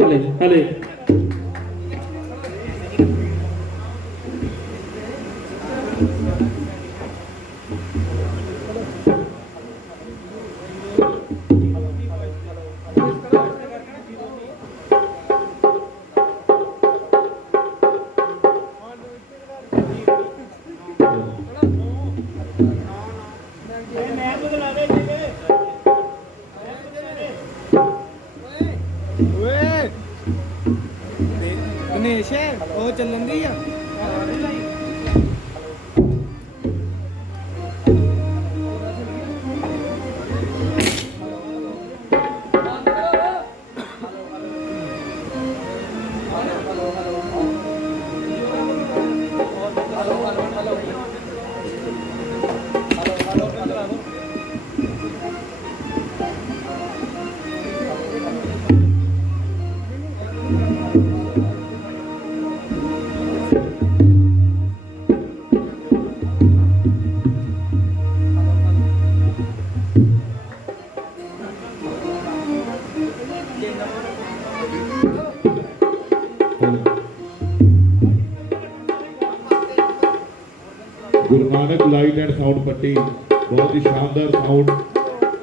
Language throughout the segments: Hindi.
हले हले गणेश वो चलन दी आ Guru Nanak light and sound पट्टी बहुत ही शानदार sound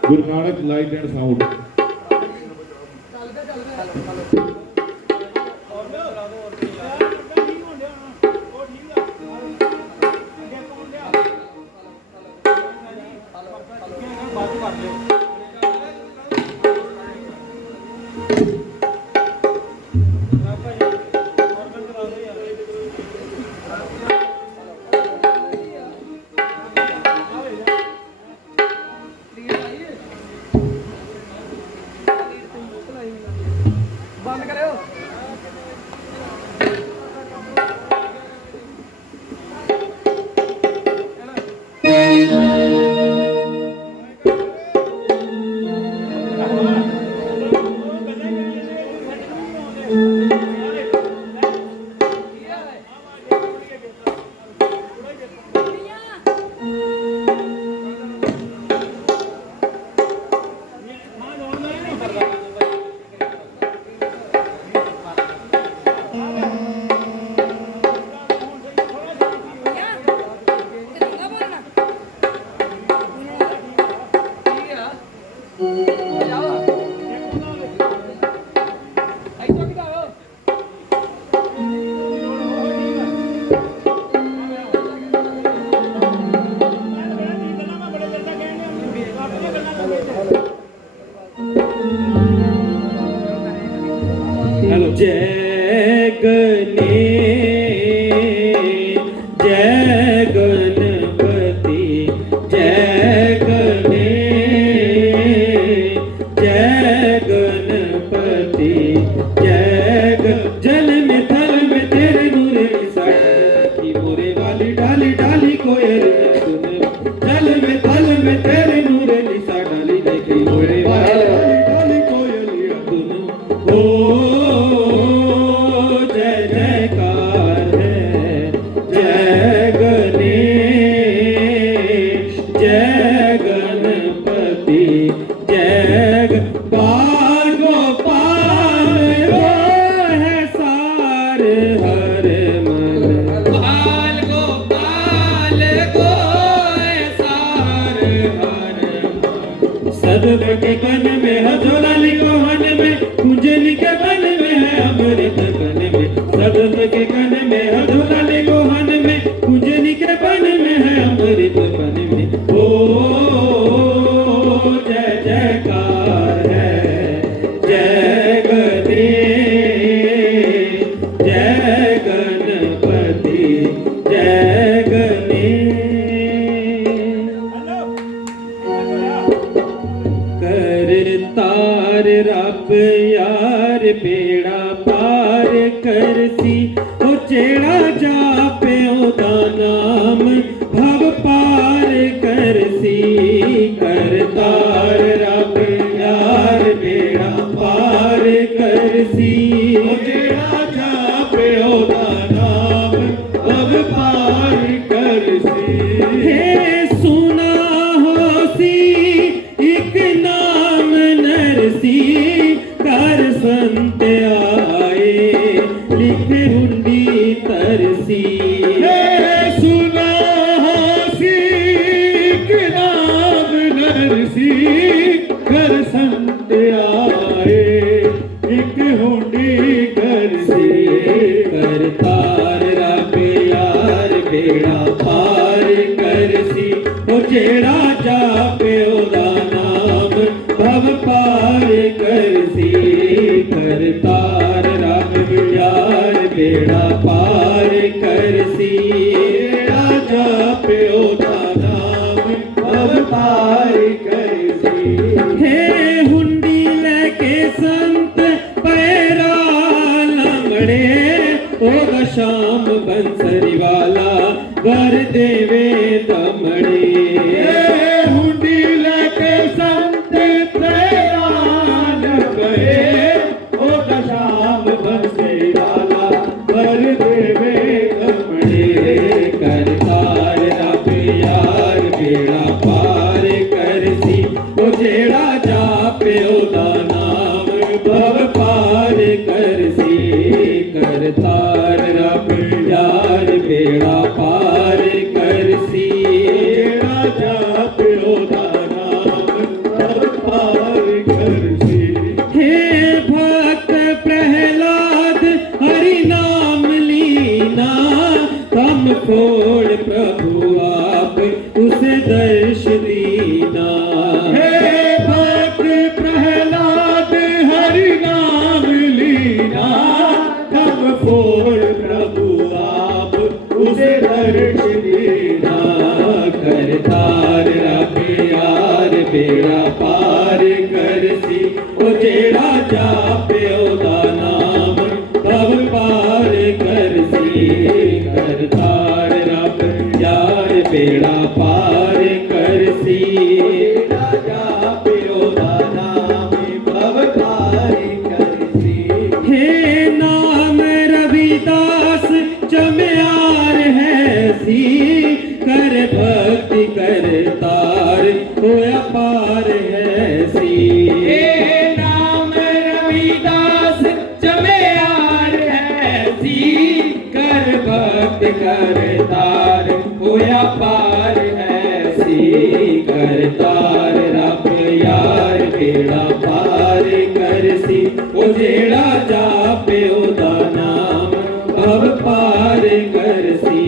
Guru Nanak light and sound बंद करो हेलो जय गणेश जय गणपति जय गणेश जय गणपति जल में थल में तेरे नूरे की मोरे वाली डाली डाली कोयल सुन जल में थल में तेरे नूरे निशा डाली देखी मोरे वाली डाली डाली कोयल सुन ओ जय जयकार है जय गणेश जय गणपति जय बाल गोपाल वो है सार हर मन बाल गोपाल को है सार हर मन सदव के कन में हजोला लिखो हन में कुंजन के बन में है अमृत कन में सदव के कन में हजोला लिखो हन में कुंजन के बन में है अमृत बन में ओ जय जयकार है जय गणेश जय गणपति जय गणेश कर तार रब यार बेड़ा पार करसी ओ चेड़ा जापे ओदा नाम भव पार करसी कर तार रब यार बेड़ा पार करसी ओ चेड़ा जापे ओदा नाम भव पार करसी हे सुना होसी एक नाम नरसी कर संत्या श्याम बंसरी वाला वर देवे दमड़ी हुंडी लेके संत प्रयाण गए ओ श्याम बंसरी वाला वर देवे दमड़ी करतार रब यार बेड़ा पार करसी ओ जेड़ा जापे ओदा नाम भव पार करसी करतार रब यार बेड़ा पार करसी जेड़ा जापे ओदा नाम भव पार करसी हे भक्त प्रहलाद हरि नाम लीना कम खोड़ प्रभु आप उसे दर्श दीना हे भक्त प्रहलाद हरि नाम लीना कब फोड़ प्रभु आप उसे दर्श देना करतार रब यार बेड़ा पार करसी ओ जेड़ा जापे ओदा नाम भव पार करसी करतार रब यार बेड़ा पार करसी जेड़ा जापे ओदा नाम भव पार करसी हे नाम रविदास चम्यार है सी कर भक्ति करतार होया पार है सी हे नाम रविदास चम्यार है सी कर भक्ति करतार होया पार है सी करतार रब यार बेड़ा पार करसी ओ जेड़ा जापे ओदा नाम भव पार करसी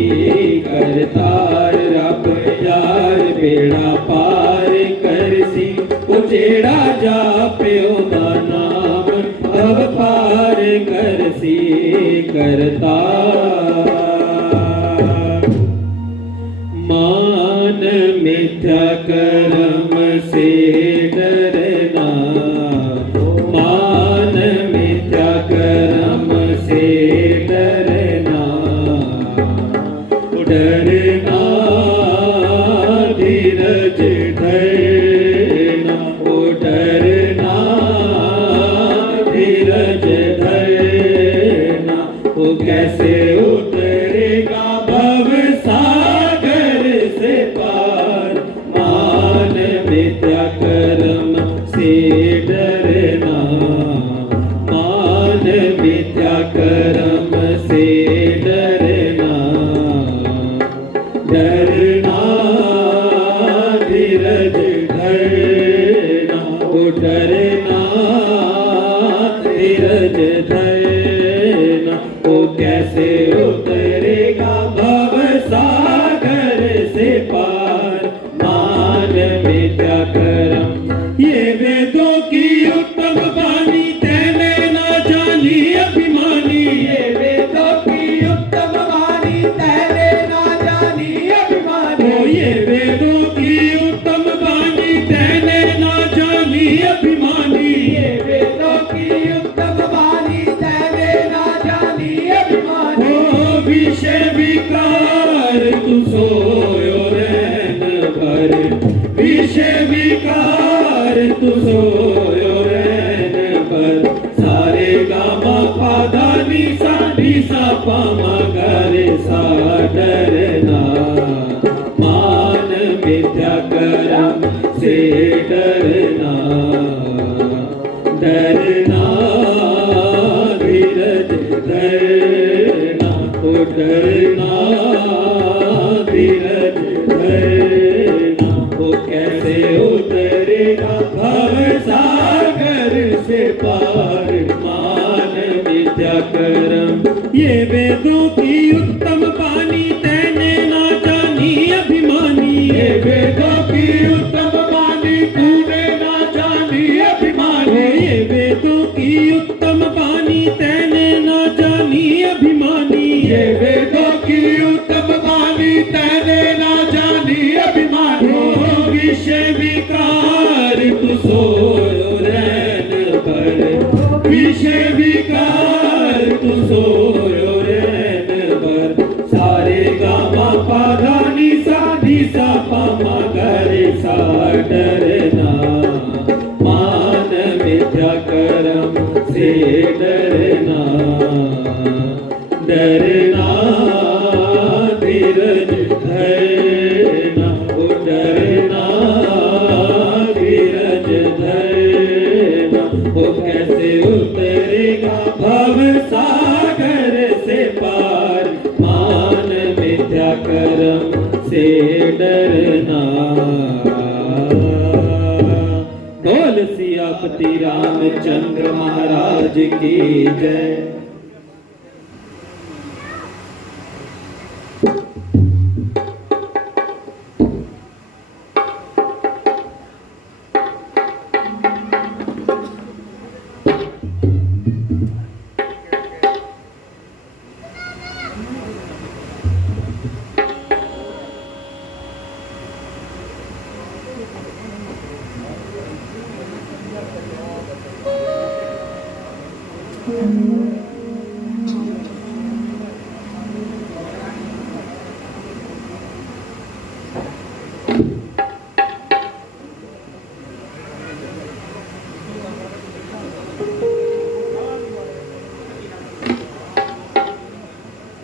करतार रब यार बेड़ा पार करसी ओ जेड़ा जापे ओदा नाम भव पार करसी करतार मान मिथ्या कर्म से डरना मान मिथ्या कर्म से डरना डरना धीरज धरना ओ डरना धीरज धरना ओ कैसे उतरेगा भव सागर से पार मान मिथ्या कर्म से डरना मान मिथ्या कर्म से डरना डरना धीरज धरना ओ डरना धीरज धरना ओ कैसे उतरेगा भव सागर से पार मान मिथ्या कर्म ये वेदों की उत्तम वाणी तेने ना जानी अभिमानी ये वेदों की उत्तम वाणी तेने ना जानी अभिमानी ओ ये वेदों की उत्तम वाणी तेने ना जानी अभिमानी ये वेदों की उत्तम वाणी तेने ना जानी अभिमानी ओ विषय विकार तू सोयो रैन भर विषय विकार तू सोयो रैन भर सारे गामा पादा नी सा पामा करे सा डरना मान मिथ्या कर्म से डरना डरना धीरज धरना ओ डरना धीरज धरना ओ कैसे उतरेगा भव सागर से पार मान मिथ्या कर्म ये वेदों की उत्तम वाणी तेने ना जानी अभिमानी ये वेदों की उत्तम वाणी तूने ना जानी अभिमानी ये वेदों की उत्तम वाणी तेने ना जानी अभिमानी ये वेदों की उत्तम वाणी तेने ना जानी अभिमानी विषय विकार तू सोयो रैन भर विषय विकार तू सोयो रैन डरना, मान मिथ्या कर्म से डरना, डरना धीरज धरना, ओ डरना धीरज धरना, ओ कैसे उतरेगा भव सागर से पार, मान मिथ्या कर्म से डरना। बोल सियापति रामचंद्र महाराज की जय।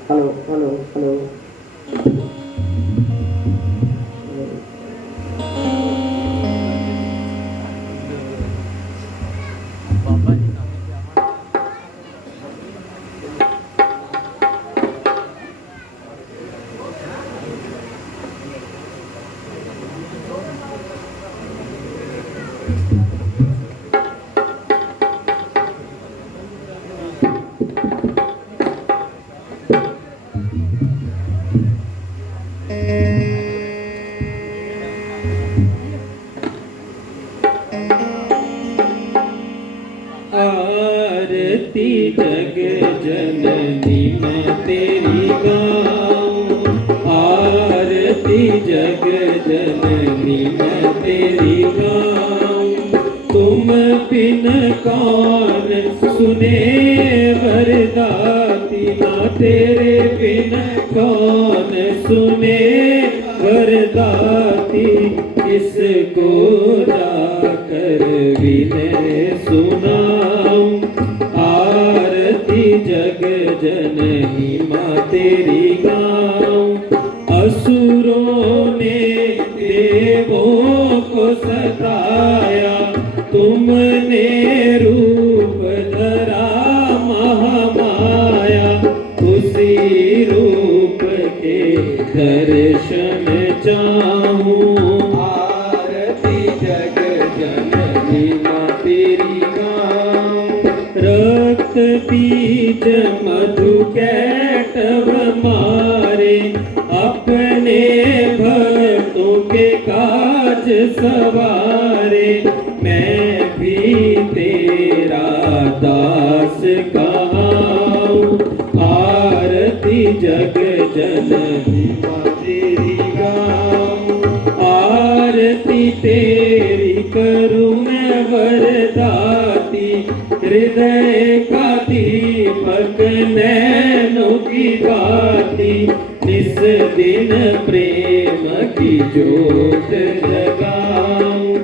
हेलो हेलो हेलो आरती जग जननी मैं तेरी गाऊं, आरती जग जननी मैं तेरी गाऊं, तुम बिन कौन सुने वरदाती, ना तेरे बिन कौन सुने वरदाती, किसको जाकर विनय सुनाऊं, आरती जग जननी माँ तेरी गाऊं, असुरों ने देवों को सताया, तुमने रूप धरा महामाया, उसी रूप के दर्शन चाहूं, आरती जग जननी माँ तेरी गाऊं, रक्त बीज मधु कैटव मारे, अपने भक्तों के काज सवारे, मैं भी तेरा दास कहाऊं, आरती जग जननी माँ तेरी गाऊं, आरती तेरी करूं मैं वरदाती, हृदय का दीपक नैनों की बाती, निस दिन प्रेम की ज्योत जगाऊं,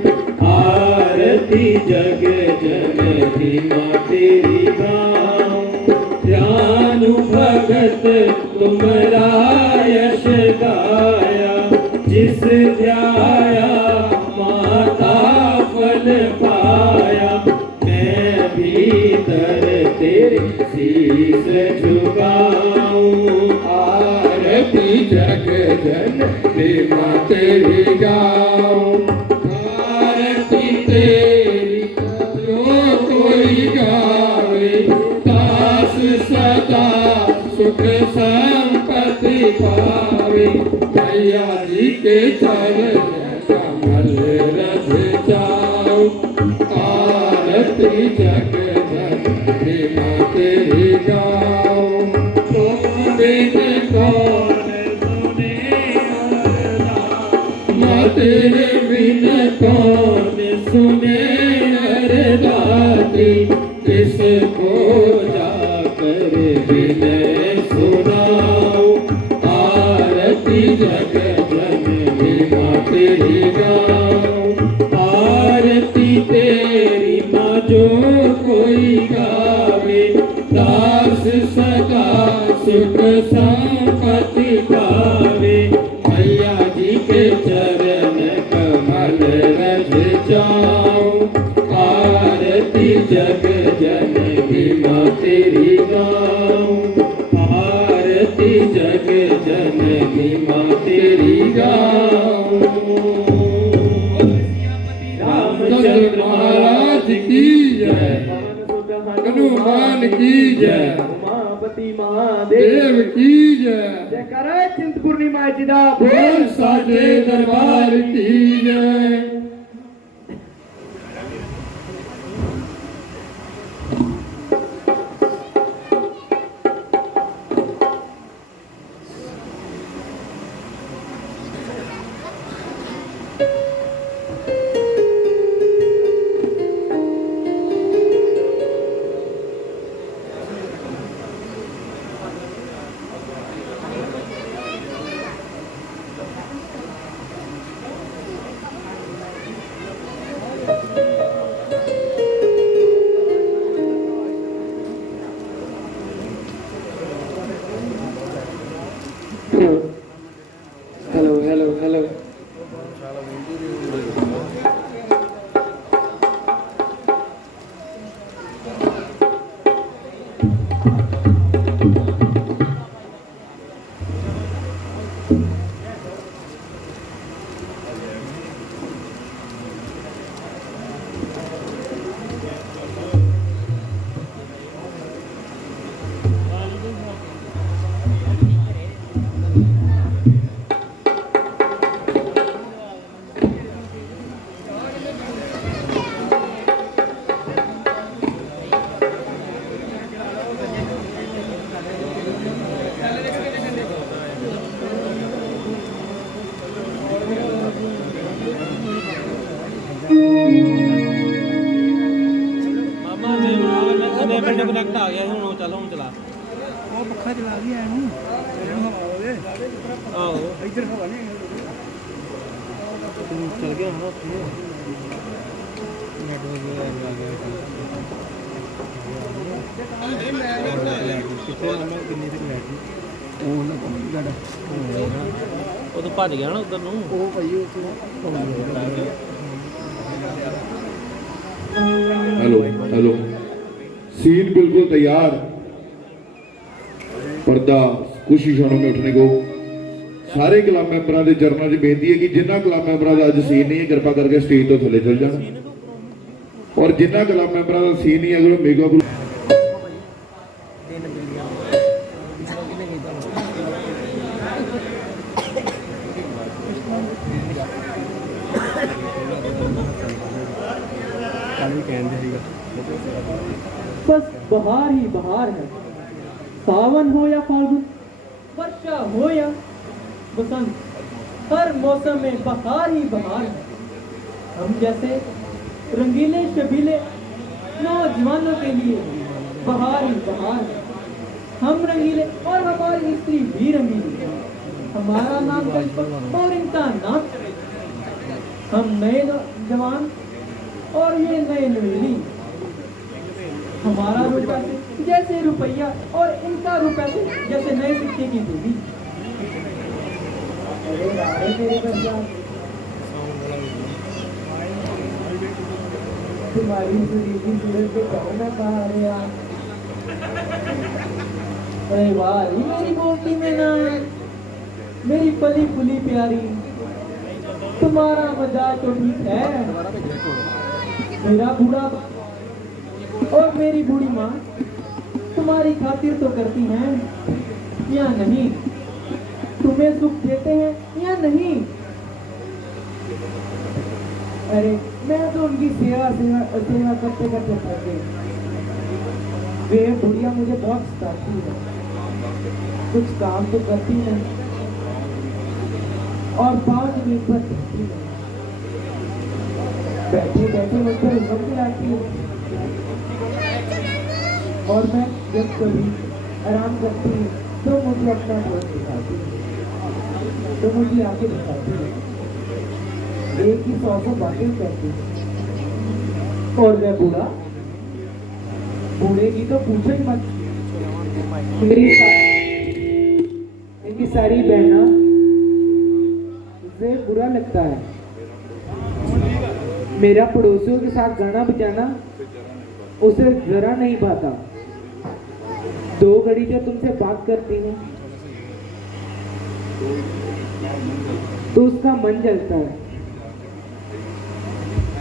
आरती जग जननी माँ तेरी गाऊं, ध्यान भगत तुमरा यश गाया, जिस ध्याया माता फल पाया, मैं भीतर तेरे शीस झुकाऊं, आरती जग जननी माँ तेरी गाऊं, आरती तेरी जो कोई गावे, दास सदा सुख संपत्ति पावे, मैया जी के चरण कमल रस जाओ, आरती जग जननी माँ तेरी गाऊं, तुम बिन कौन सुने माँ तेरे बिन कौन सुने अरदाती, किसको जाकर विनय सुनाऊं, आरती जग जननी माँ तेरी गाऊं, दास सदा सुख संपत्ति पावे मैया जी के चरण कमल रज जाऊं आरती जग जननी माँ तेरी गाऊं आरती जग जननी माँ तेरी गाऊं रामचंद्र महाराज की जय हनुमान की जय उमापति महादेव देव की जय जयकारा चिंतपूर्णी माँ जी दा बोल साचे दरबार की जय हेलो हेलो हेलो ਮਾਮਾ ਨੇ ਪਿੰਡ ਕਨੈਕਟ ਆ ਗਿਆ ਹੁਣ ਚੱਲ ਹੁਣ ਚਲਾ ਉਹ ਪੱਖਾ ਚਲਾ ਗਿਆ ਇਹਨੂੰ ਇਹਨੂੰ ਹਵਾ ਹੋਵੇ ਆਹੋ ਇੱਧਰ ਹਵਾ ਨਹੀਂ ਚੱਲ ਗਿਆ ਹੁਣ ਉੱਥੇ ਉਹ ਤਾਂ ਭੱਜ ਗਿਆ ਨਾ ਉਧਰ ਨੂੰ ਉਹ ਭਾਈ हेलो हेलो सीन बिल्कुल तैयार पर्दा कुछ ही क्षणों में उठने को सारे क्लब मैंबरों के चरणों से बेनती है कि जिन्होंने क्लब मैंबरों का अज सीन नहीं है कृपा करके स्टेज तो थले चल जाना और जिन्होंने क्लब मैंबरों का सीन नहीं है अगर मेगा ग्रुप बस बहार ही बहार है सावन हो या फाल्गुन वर्षा हो या बसंत हर मौसम में बहार ही बहार है हम जैसे रंगीले शबीले नौजवानों के लिए बहार ही बहार है हम रंगीले और हमारी स्त्री भी रंगीली हमारा नाम पुष्पक और इनका नाम हम नए जवान और ये नए नवेली हमारा रुपया जैसे रुपया और इनका रुपया जैसे नए सिक्के की दूरी तुम्हारी सुरीली सूरज पे कौन पा रहे अरे वाह मेरी मोटी में ना मेरी पली फुली प्यारी तुम्हारा मजाक तो ठीक है मेरा बूढ़ा और मेरी बूढ़ी माँ तुम्हारी खातिर तो करती हैं या नहीं तुम्हें सुख देते हैं या नहीं अरे मैं तो उनकी सेवा सेवा सेवा करते करते थक गई वे बुढ़िया मुझे बहुत सताती है कुछ काम तो करती नहीं और 5 मिनट पर देखती नहीं बैठे बैठे मुझ पर उम्र दिलाती है और मैं जब कभी आराम करती हूँ तो मुझे अपना दोस्त दिखाती है तो मुझे आगे दिखाती है एक ही 100 बातें कहती है और मैं बूढ़ा बूढ़े की तो पूछो ही मत मेरी इनकी सारी बहना मुझे बुरा लगता है। मेरा पड़ोसियों के साथ गाना बजाना उसे जरा नहीं भाता। 2 घड़ी जब तुमसे बात करती हूँ तो उसका मन जलता है।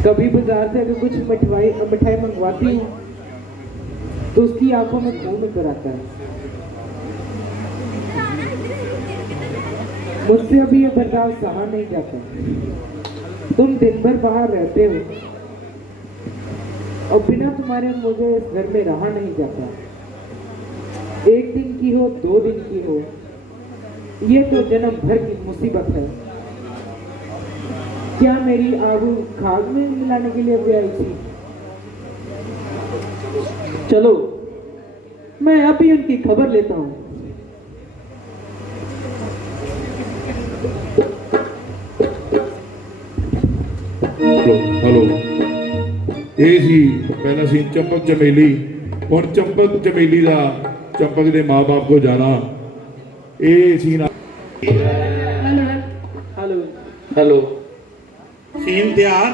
कभी बाजार से अगर कुछ मिठाई मंगवाती हूँ तो उसकी आंखों में खून उतर आता है। मुझसे अभी ये बर्ताव सहा नहीं जाता। तुम दिन भर बाहर रहते हो और बिना तुम्हारे मुझे इस घर में रहा नहीं जाता। 1 दिन की हो 2 दिन की हो, ये तो जन्म भर की मुसीबत है। क्या मेरी आबू खाद में मिलाने के लिए भी आई थी? चलो मैं अभी उनकी खबर लेता हूँ। हेलो ਇਹ ਸੀ ਪਹਿਲਾ ਸੀਨ ਚੰਪਕ ਚਮੇਲੀ। ਹੁਣ ਚੰਪਕ ਚਮੇਲੀ ਦਾ ਚੰਪਕ ਦੇ ਮਾਪੇ ਕੋ ਜਾਣਾ। ਇਹ ਸੀਨ हेलो हेलो सीन तैयार।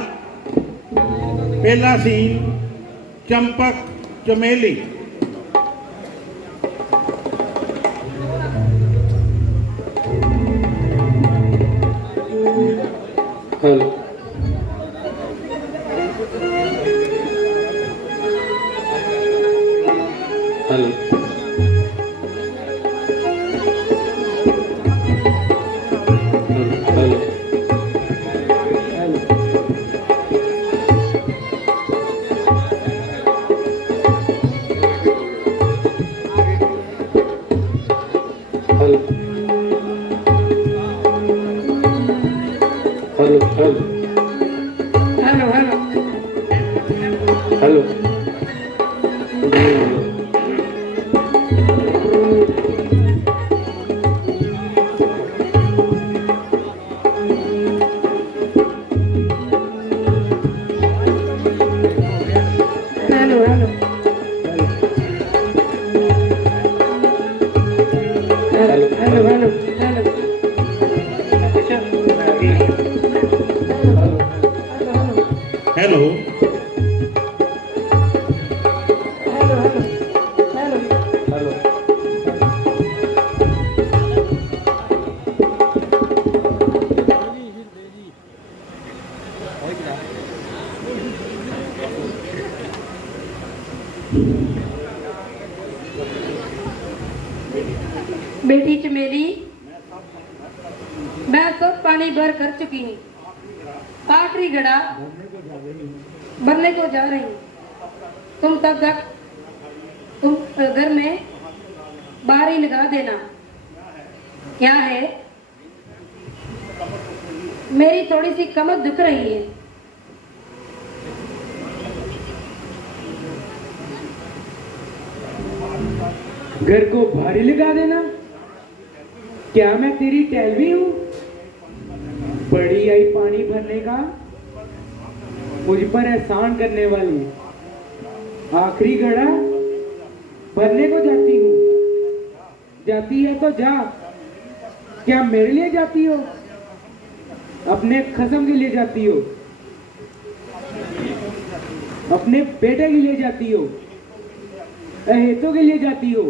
पहला सीन चंपक चमेली। Hello hello hello hello hello hello hello hello hello बेटी चमेली, मैं सब पानी भर कर चुकी हूँ। आखिरी घड़ा भरने को जा रही हूँ। तुम तब तक तुम घर में बारी लगा देना। क्या है, मेरी थोड़ी सी कमर दुख रही है। घर को भारी लगा देना? क्या मैं तेरी टैलवी हूँ? बड़ी आई पानी भरने का, मुझ पर एहसान करने वाली। आखिरी घड़ा भरने को जाती हूँ। जाती है तो जा। क्या मेरे लिए जाती हो? अपने खसम के लिए जाती हो? अपने बेटे के लिए जाती हो? अहेतों के लिए जाती हो?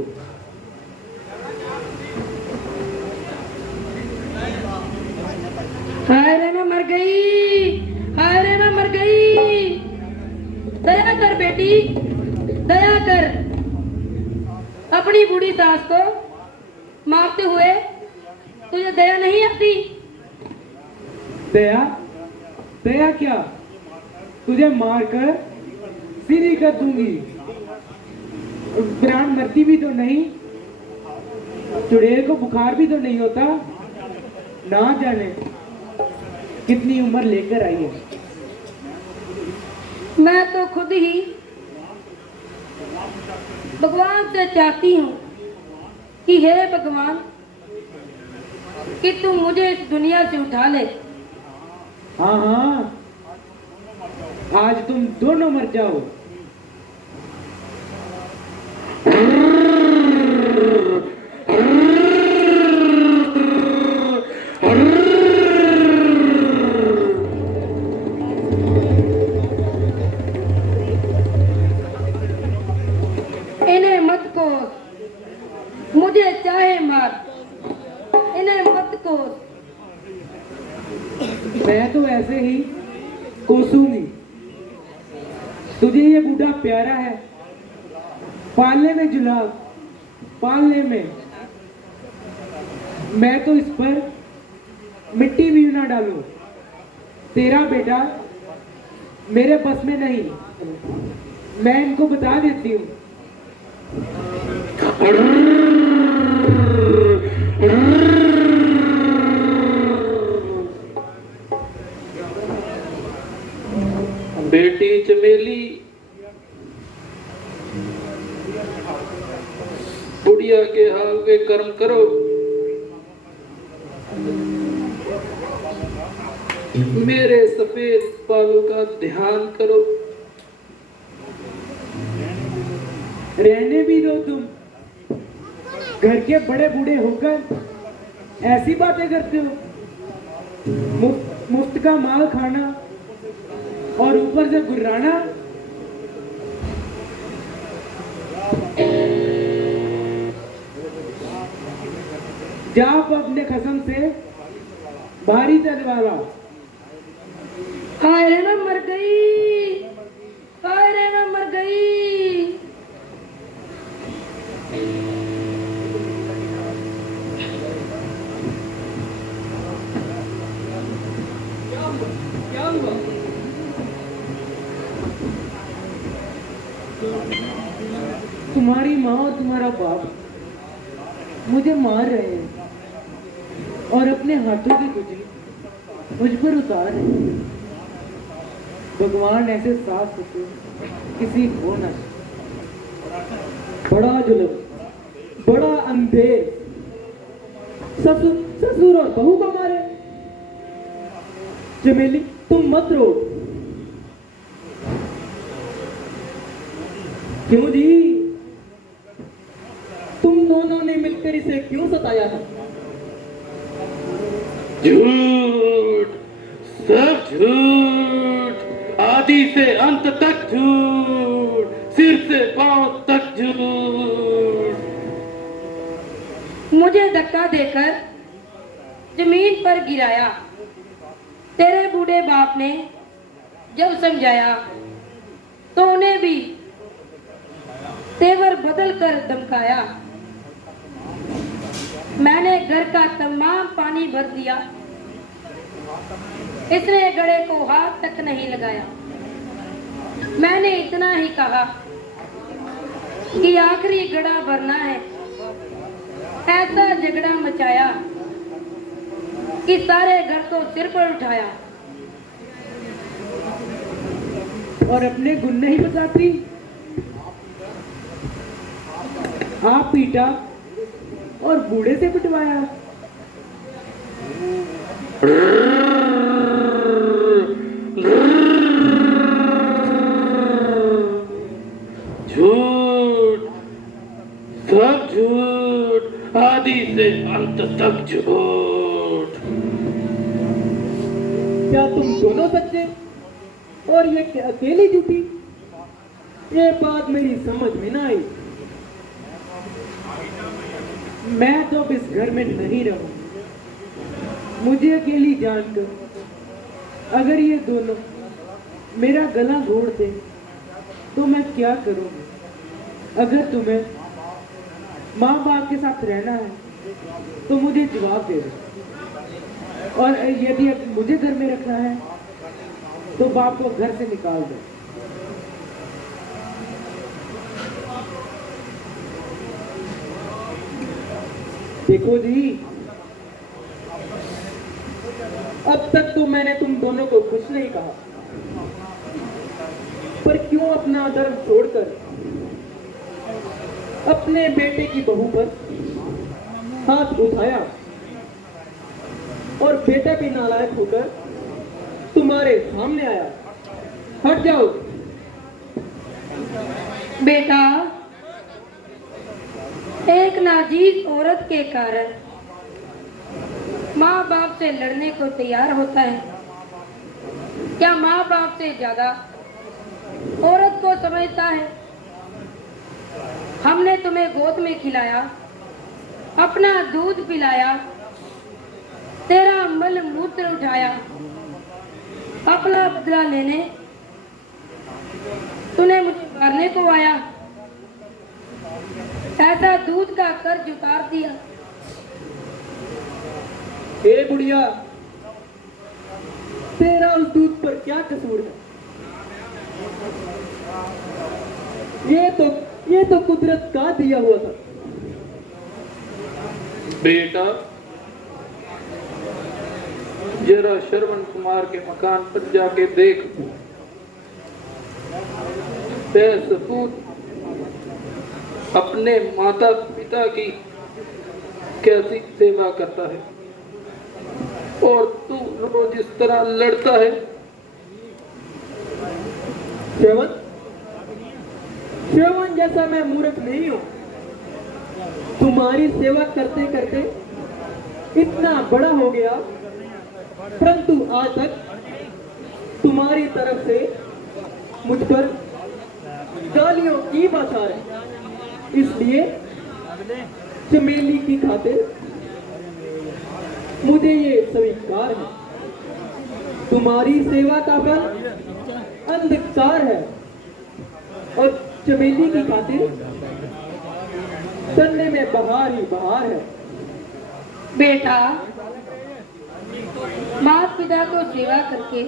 हाय रे मैं मर गई, हाय रे मैं मर गई। दया कर बेटी, दया कर। अपनी बूढ़ी सास को मारते हुए तुझे दया नहीं आती? दया? दया क्या? तुझे मारकर सीधी कर दूंगी। प्राण मरती भी तो नहीं, चुड़ैल को बुखार भी तो नहीं होता। ना जाने कितनी उम्र लेकर आई है। मैं तो खुद ही भगवान से चाहती हूँ कि हे भगवान, कि तुम मुझे इस दुनिया से उठा ले। हाँ हाँ, आज तुम दोनों मर जाओ। मत कोस, मुझे चाहे मार, इन्हें मत कोस। मैं तो ऐसे ही कोसूंगी। तुझे ये बूढ़ा प्यारा है, पालने में जुलाब, पालने में। मैं तो इस पर मिट्टी भी ना डालूं। तेरा बेटा मेरे बस में नहीं। मैं इनको बता देती हूँ। बेटी चमेली, बुढ़िया के हाल के कर्म करो। मेरे सफेद बालों का ध्यान करो। रहने भी दो तुम। घर के बड़े बूढ़े होकर ऐसी बातें करते हो। मुफ्त का माल खाना और ऊपर से गुर्राना। जा अपने कसम से भारी तलवाला। हाय रे मैं मर गई, हाय रे मैं मर गई। क्या हुआ? तुम्हारी माँ और तुम्हारा बाप मुझे मार रहे हैं और अपने हाथों की गुजरी मुझ पर उतार रहे हैं। भगवान ऐसे साफ सुथरे किसी को न। बड़ा जुल्म, बड़ा अंधेर। ससुर और बहू को मारे। चमेली तुम मत रो। क्यों जी? तुम दोनों ने मिलकर इसे क्यों सताया था? झूठ, सब झूठ, आदि से अंत तक झूठ, सिर से पांव तक झूठ। मुझे धक्का देकर जमीन पर गिराया। तेरे बूढ़े बाप ने जब समझाया तो उन्हें भी तेवर बदल कर धमकाया। मैंने घर का तमाम पानी भर दिया। इसने गड़े को हाथ तक नहीं लगाया। मैंने इतना ही कहा कि आखिरी गड़ा भरना है। ऐसा झगड़ा मचाया कि सारे घर को सिर पर उठाया। और अपने गुण नहीं बताती। आप पीटा और बूढ़े से पिटवाया। झूठ, सब झूठ, आदि से अंत तक झूठ। क्या तुम दोनों सच्चे और ये अकेली झूठी? ये बात मेरी समझ में ना आई। मैं तो अब इस घर में नहीं रहूं। मुझे अकेली जानकर अगर ये दोनों मेरा गला घोड़ दे तो मैं क्या करूंगी? अगर तुम्हें माँ बाप के साथ रहना है तो मुझे जवाब दे दो, और यदि मुझे घर में रखना है तो बाप को घर से निकाल दो। देखो जी, अब तक तो मैंने तुम दोनों को कुछ नहीं कहा, पर क्यों अपना धर्म छोड़कर अपने बेटे की बहू पर हाथ उठाया और बेटा भी नालायक होकर तुम्हारे सामने आया? हट जाओ। बेटा, एक नाजीज औरत के कारण माँ बाप से लड़ने को तैयार होता है। क्या माँ बाप से ज्यादा औरत को समझता है? हमने तुम्हें गोद में खिलाया, अपना दूध पिलाया, तेरा मल मूत्र उठाया, अपना बदला लेने तूने मुझे मारने को आया। ऐसा दूध का कर्ज उतार दिया। हे बुढ़िया, तेरा उस दूध पर क्या कसूर है? ये तो कुदरत का दिया हुआ था। बेटा, जरा श्रवण कुमार के मकान पर जाके देख, सपूत अपने माता पिता की कैसी सेवा करता है और तू रोज इस तरह लड़ता है। श्रवण जैसा मैं मूर्ख नहीं हूं। तुम्हारी सेवा करते करते इतना बड़ा हो गया, परंतु आज तक तुम्हारी तरफ से मुझ पर गालियों की बौछार है। इसलिए चमेली की खातिर मुझे ये स्वीकार है। तुम्हारी सेवा का फल अंधकार है और चमेली की खातिर चलने में बहार ही बहार है। बेटा, माता पिता को सेवा करके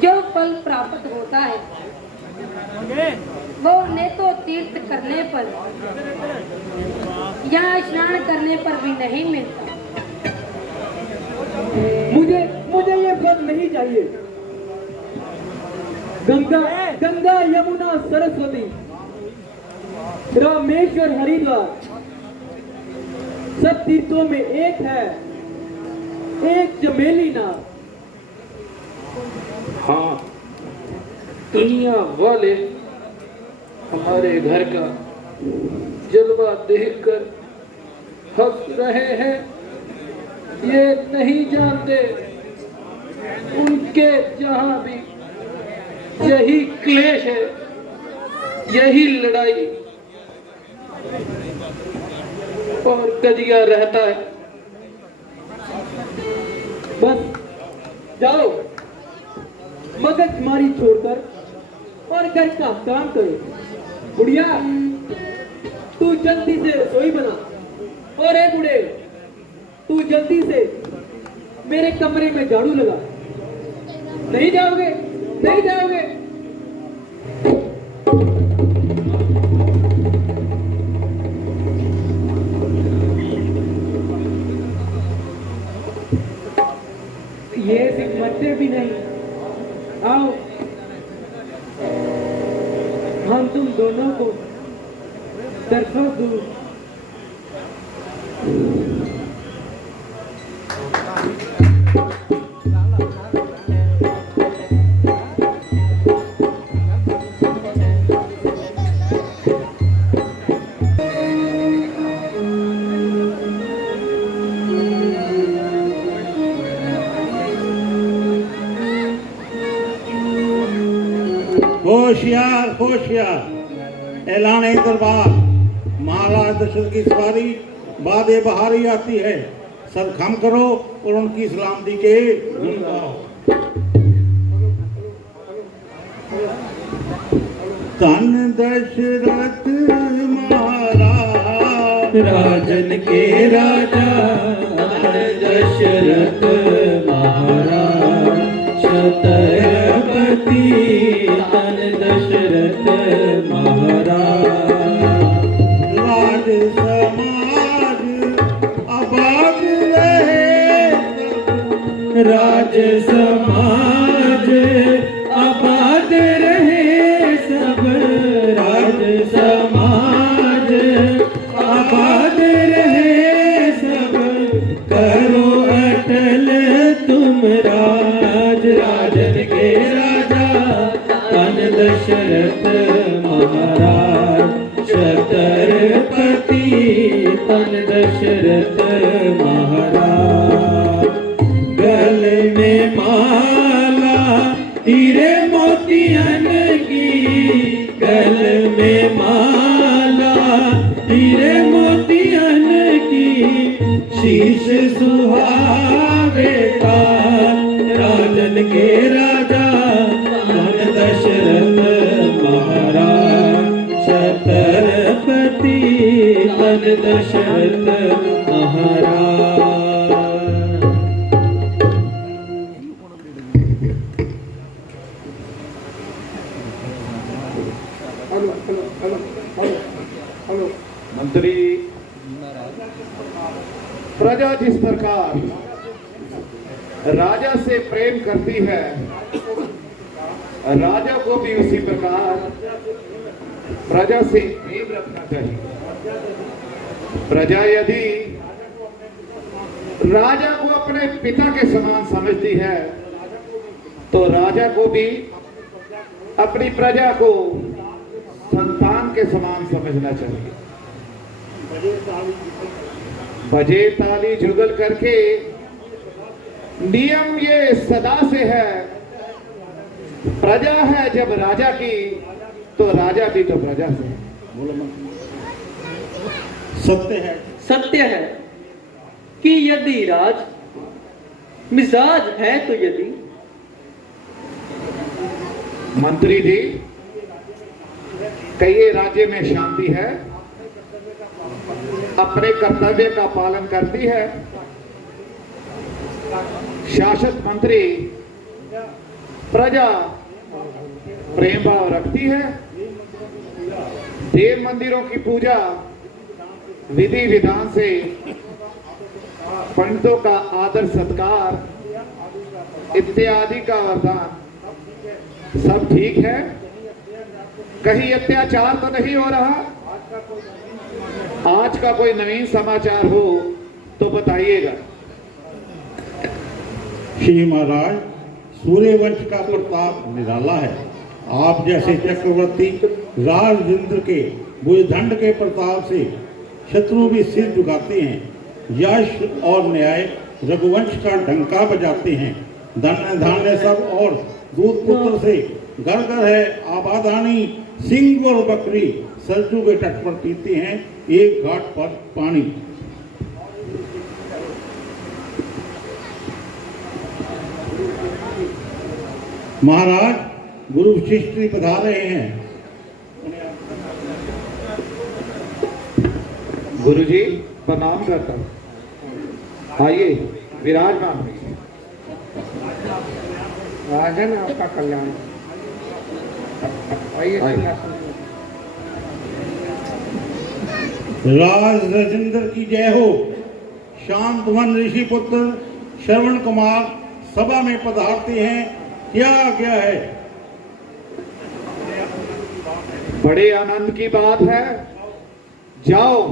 जो फल प्राप्त होता है वो न तो तीर्थ करने पर या स्नान करने पर भी नहीं मिलता। मुझे ये फल नहीं चाहिए। गंगा यमुना सरस्वती रामेश्वर हरिद्वार सब तीर्थों में एक है, एक चमेली नाम। हाँ, दुनिया वाले हमारे घर का जलवा देखकर हंस रहे हैं। ये नहीं जानते उनके जहां भी यही क्लेश है, यही लड़ाई और कजिया रहता है। बस जाओ, मगजमारी छोड़कर और घर का काम करो। बुढ़िया, तू जल्दी से रसोई बना, और ए बूढ़े, तू जल्दी से मेरे कमरे में झाड़ू लगा। नहीं जाओगे? नहीं जाओगे? ये सिमटते भी नहीं। आओ, हम तुम दोनों को दरसों दूर होशियार होशियार, ऐलान दरबार, महाराज दशरथ की सवारी बादे बहारी आती है। सब खम करो और उनकी सलामती के गुण गाओ। धन दशरथ महाराज, राजन के राजा धन दशरथ महाराज, छत्रपति धन दशरथ महाराज। राज समाज आबाद रहे, राज समाज आबाद रहे सब, राज समाज आबाद रहे सब, करो अटल तुम राज। राजन के राजा धन दशरथ महाराज, छत्रपति धन दशरथ महाराज। गले में माला हीरे मोतियन की, गले में माला हीरे मोतियन की शीश सुहावेगा राजन के राजा मन दशरथ महाराज छत्रपति मन दशरथ महाराज। मंत्री प्रजा जिस प्रकार राजा से प्रेम करती है राजा को भी उसी प्रकार प्रजा से प्रेम रखना चाहिए। प्रजा यदि राजा को अपने पिता के समान समझती है तो राजा को भी अपनी प्रजा को संतान के समान समझना चाहिए। बजे ताली जुगल करके नियम ये सदा से है, प्रजा है जब राजा की तो राजा भी तो प्रजा से। सत्य है कि यदि राज मिजाज है तो यदि मंत्री जी कई राज्य में शांति है, अपने कर्तव्य का पालन करती है, शासक मंत्री प्रजा प्रेम भाव रखती है, देव मंदिरों की पूजा विधि विधान से, पंडितों का आदर सत्कार इत्यादि का वर्तन सब ठीक है। कहीं अत्याचार तो नहीं हो रहा? आज का कोई नवीन समाचार हो तो बताइएगा। श्री महाराज, सूर्यवंश का प्रताप निराला है। आप जैसे चक्रवर्ती राजेंद्र के भुजदंड के प्रताप से शत्रु भी सिर झुकाते हैं, यश और न्याय रघुवंश का डंका बजाते हैं। धन्य धान्य सब और दूध पुत्र से घर घर है आबादानी, सिंह और बकरी सरजू के तट पर पीते हैं एक घाट पर पानी। महाराज, गुरु शिष्य पधार रहे हैं। गुरुजी प्रणाम करता हूं, आइए विराजमान होइए। राजन आपका कल्याण। आइए। राज राजेंद्र की जय हो। शांतवन ऋषि पुत्र श्रवण कुमार सभा में पधारते हैं। क्या क्या है? बड़े आनंद की बात है, जाओ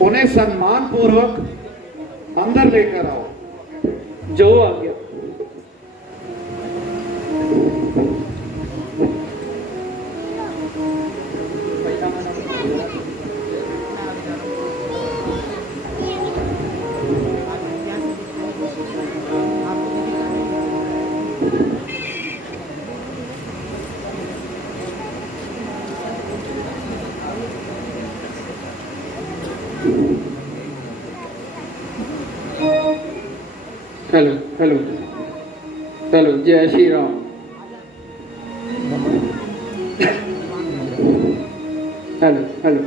उन्हें सम्मान पूर्वक अंदर लेकर आओ। जो आ गया। हेलो हेलो हेलो, जय श्री राम। Hello hello.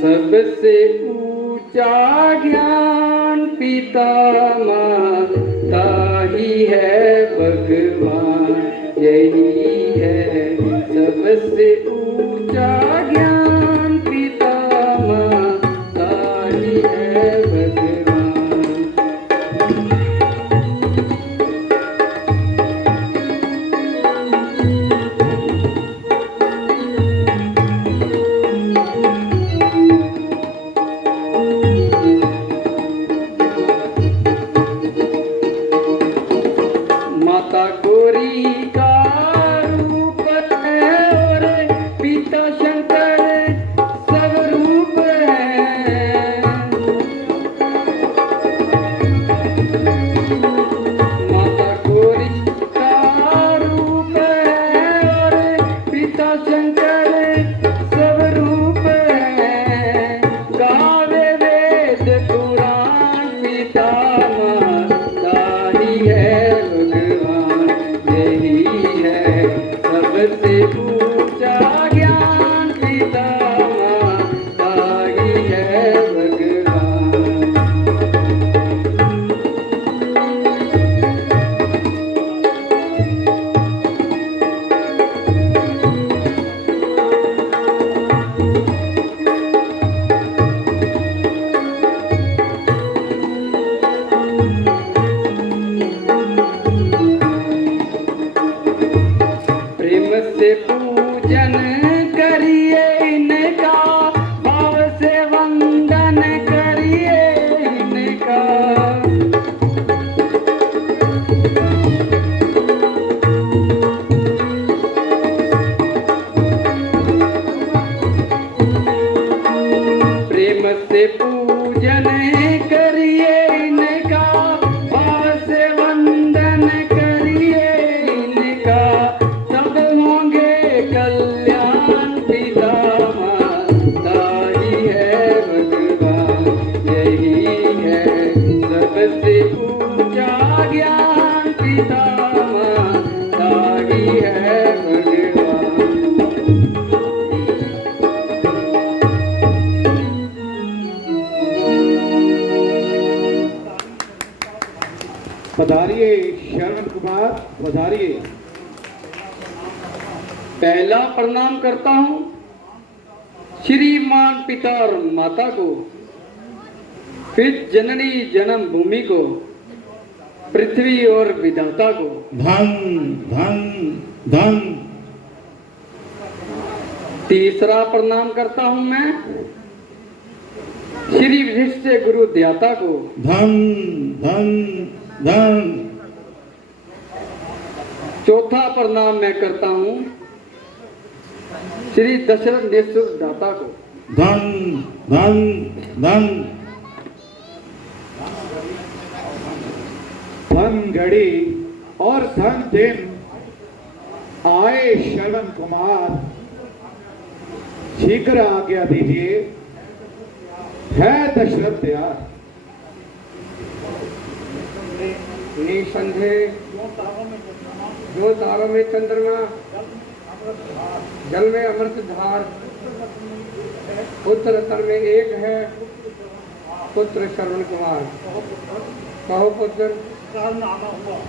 सबसे ऊंचा ज्ञान पिता माता ही है भगवान, यही है सबसे ऊंचा ज्ञान पिता माता ही है भगवान। माता गौरी का रूप है और पिता शंकर सब रूप है। माता गौरी का रूप है और पिता शंकर सब रूप है। गावे वेद पुराण पिता माता ही है भगवान, यही है सबसे ऊंचा ज्ञान। पिता माता ही है भगवान। प्रेम से पूजन करिए इनका, भाव से वंदन करिए इनका। प्रेम से पूजन करिए इनका, भाव से वंदन करिए इनका। सब होंगे कल्याण। पिता माता ही है भगवान, यही है सबसे ऊंचा ज्ञान। पिता माता ही है भगवान। पधारिए शरण कुमार, पधारिए। पहला प्रणाम करता हूँ श्रीमान पिता और माता को, फिर जननी जन्म भूमि को, पृथ्वी और विधाता को। धन धन धन। तीसरा प्रणाम करता हूँ मैं श्री विशिष्ट गुरु ध्याता को। धन धन धन। चौथा प्रणाम मैं करता हूँ श्री दशरथ निःशुल्क दाता को। धन धन धन। धन घड़ी और धन दिन आए शरण कुमार, शीघ्र आज्ञा दीजिए, है दशरथ तैयार। निसंदेह जो तारों में चंद्रमा, जल में अमृत धार, पुत्र तर में एक है, पुत्र श्रवण कुमार। कहो पुत्र,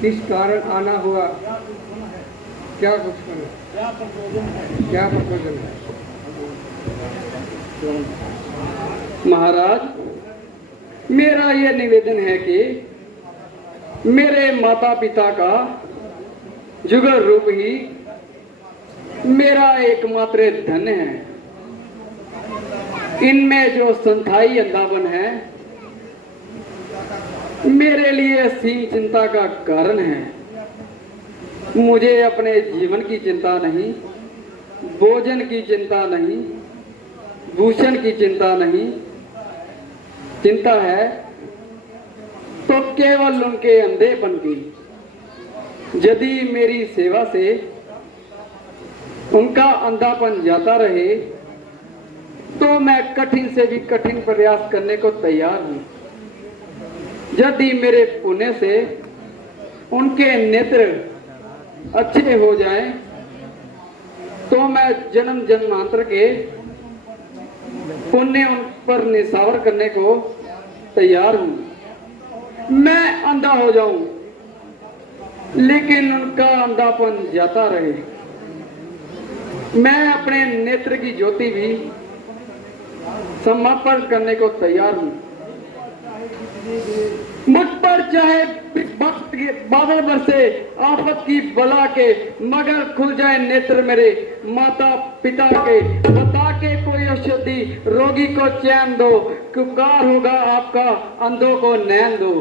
किस कारण आना हुआ? क्या कुछ करना, क्या प्रयोजन है? महाराज, मेरा यह निवेदन है कि मेरे माता पिता का जुगल रूप ही मेरा एकमात्र धन है। इनमें जो संथाई अंधापन है मेरे लिए असीम चिंता का कारण है। मुझे अपने जीवन की चिंता नहीं, भोजन की चिंता नहीं, भूषण की चिंता नहीं, चिंता है तो केवल उनके अंधेपन की। यदि मेरी सेवा से उनका अंधापन जाता रहे तो मैं कठिन से भी कठिन प्रयास करने को तैयार हूं। यदि मेरे पुण्य से उनके नेत्र अच्छे हो जाएं तो मैं जन्म जन्मांतर के पुण्य उन पर निसावर करने को तैयार हूं। मैं अंधा हो जाऊं लेकिन उनका अंधापन जाता रहे। मैं अपने नेत्र की ज्योति भी समर्पण करने को तैयार हूं। मुझ पर चाहे बादल बरसे, आफत की बला के, मगर खुल जाए नेत्र मेरे माता पिता के। बता के कोई औषधि रोगी को चैन दो, पुकार होगा आपका, अंधों को नैन दो।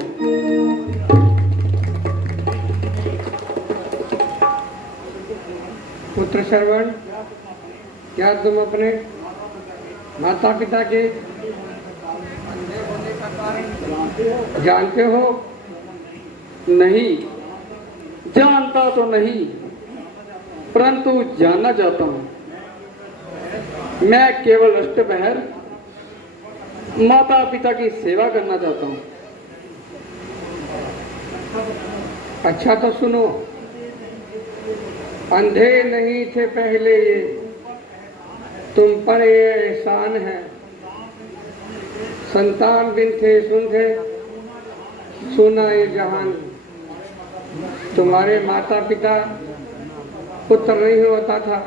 पुत्र श्रवण, क्या तुम अपने माता पिता के जानते हो? नहीं, जानता तो नहीं, परंतु जानना चाहता हूं। मैं केवल अष्टपहर माता पिता की सेवा करना चाहता हूं। अच्छा तो सुनो, अंधे नहीं थे पहले ये, तुम पर ये एहसान है। संतान बिन थे सुन थे, सुना ये जहान। तुम्हारे माता पिता पुत्र नहीं होता था,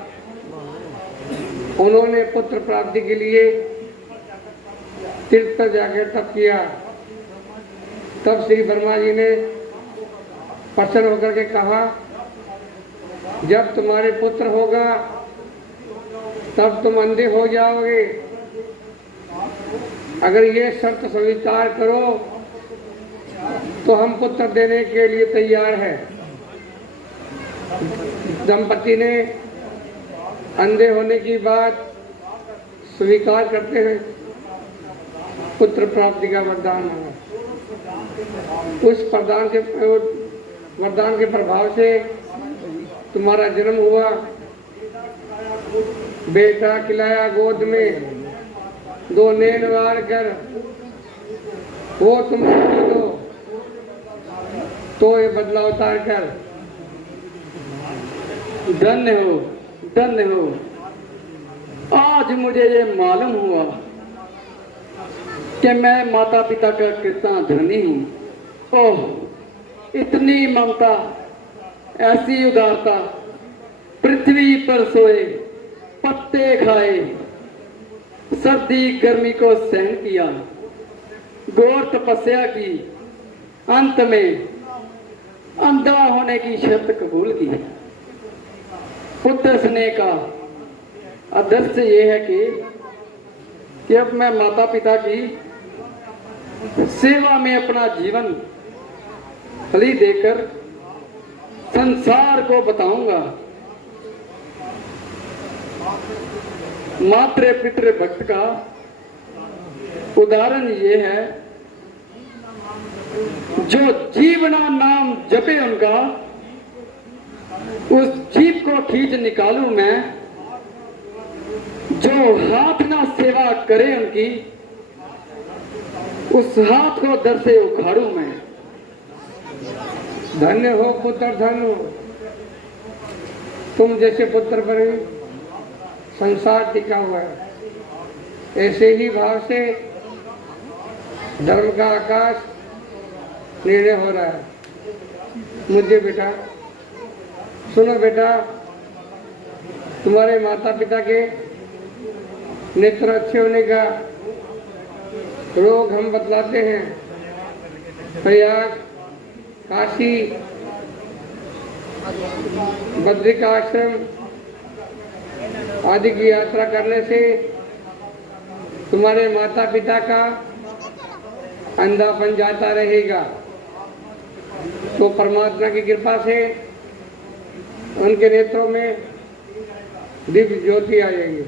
उन्होंने पुत्र प्राप्ति के लिए तीर्थ पर जाकर तप किया। तब श्री ब्रह्मा जी ने प्रसन्न होकर के कहा, जब तुम्हारे पुत्र होगा तब तुम अंधे हो जाओगे। अगर ये शर्त स्वीकार करो तो हम पुत्र देने के लिए तैयार हैं। दंपति ने अंधे होने की बात स्वीकार करते हैं, पुत्र प्राप्ति का वरदान है। उस वरदान के प्रभाव से तुम्हारा जन्म हुआ, बेटा खिलाया गोद में, दो नैन वार कर वो तुम दो, तो ये बदला उतार कर। धन्य हो, धन्य हो। आज मुझे ये मालूम हुआ कि मैं माता पिता का कितना धनी हूँ। ओह, इतनी ममता, ऐसी उदारता, पृथ्वी पर सोए, पत्ते खाए, सर्दी गर्मी को सहन किया, घोर तपस्या की, अंत में अंधा होने की शर्त कबूल की। पुत्र स्नेह का आदर्श ये है कि अब मैं माता पिता की सेवा में अपना जीवन बलि देकर संसार को बताऊंगा। मातृ पितृ भक्त का उदाहरण ये है, जो जीवना नाम जपे उनका, उस जीव को खींच निकालूं मैं। जो हाथ ना सेवा करे उनकी, उस हाथ को दर से उखाड़ूं मैं। धन्य हो पुत्र, धन्य हो तुम जैसे पुत्र पर संसार टिका हुआ है। ऐसे ही भाव से धर्म का आकाश निर्णय हो रहा है। मुझे बेटा सुनो, बेटा तुम्हारे माता पिता के नेत्र अच्छे होने का रोग हम बतलाते हैं। प्रयाग, काशी, बद्रिकाश्रम आदि की यात्रा करने से तुम्हारे माता पिता का अंधापन जाता रहेगा। तो परमात्मा की कृपा से उनके नेत्रों में दिव्य ज्योति आ जाएगी।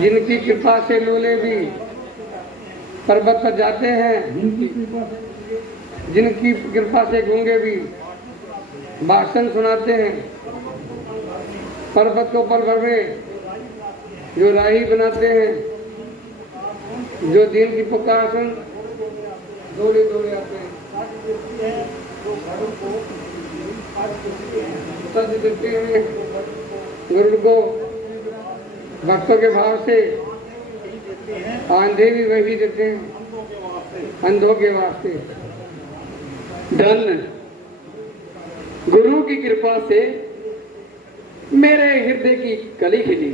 जिनकी कृपा से लोले भी पर्वत पर जाते हैं, जिनकी कृपा से गूंगे भी भाषण सुनाते हैं, पर्वत को ऊपर में जो राही बनाते हैं, जो दिन की पुकार सुन दौड़े दौड़े आते हैं, सज देते हैं गरुड़ को भक्तों के भाव से। आंधे भी वही देते हैं अंधों के वास्ते। धन्य गुरु की कृपा से मेरे हृदय की कली खिली,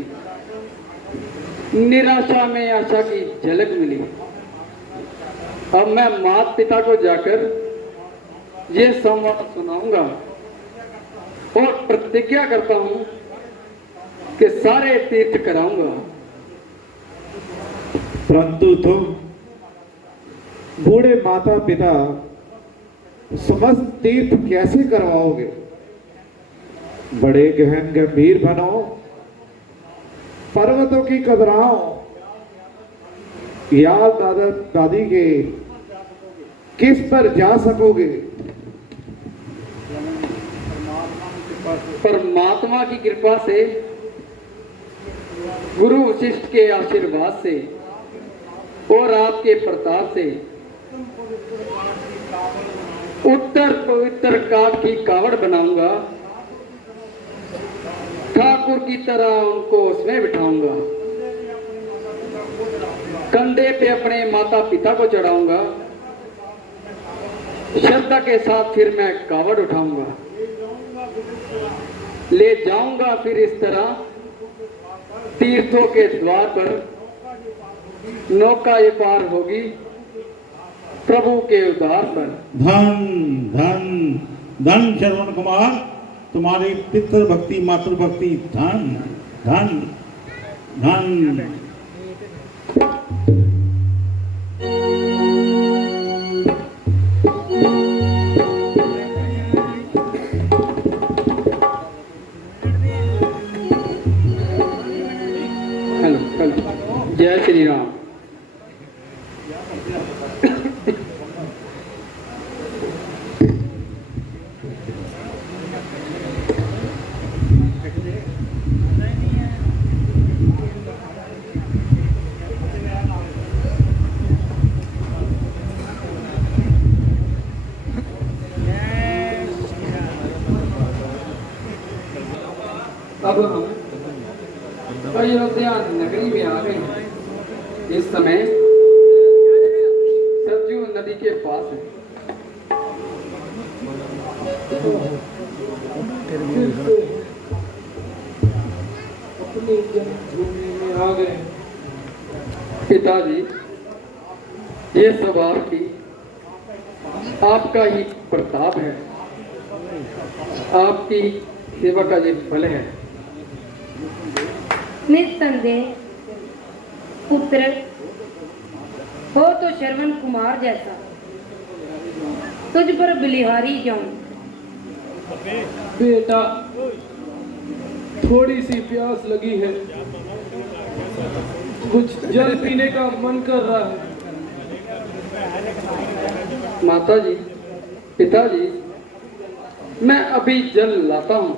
निराशा में आशा की झलक मिली। अब मैं माता पिता को जाकर ये संवाद सुनाऊंगा और प्रतिज्ञा करता हूं कि सारे तीर्थ कराऊंगा। परंतु तुम बूढ़े माता पिता समस्त तीर्थ कैसे करवाओगे? बड़े गहन गंभीर बनो, पर्वतों की कतराओं, याद दादा दादी के किस पर जा सकोगे? परमात्मा की कृपा से, गुरु वशिष्ठ के आशीर्वाद से और आपके प्रताप से उत्तर पवित्र काठ की कावड़ बनाऊंगा, ठाकुर की तरह उनको उसमें बिठाऊंगा, कंधे पे अपने माता पिता को चढ़ाऊंगा, श्रद्धा के साथ फिर मैं कावड़ उठाऊंगा, ले जाऊंगा फिर इस तरह तीर्थों के द्वार पर, नौका ये पार होगी प्रभु के उद्धार पर। धन धन धन श्रवण कुमार, तुम्हारी पितृ भक्ति मातृ भक्ति, धन धन धन। हेलो हेलो, जय श्री राम। अब हम अयोध्या नगरी में आ गए हैं। इस समय सरजू नदी के पास है। अपनी जन्मभूमि में आ गए। पिताजी, ये सब आपका ही प्रताप है, आपकी सेवा का ये फल है। निस्संदेह पुत्र हो तो श्रवण कुमार जैसा, तुझ पर बलिहारी जाऊं। बेटा, थोड़ी सी प्यास लगी है, कुछ जल पीने का मन कर रहा है। माता जी, पिताजी, मैं अभी जल लाता हूं।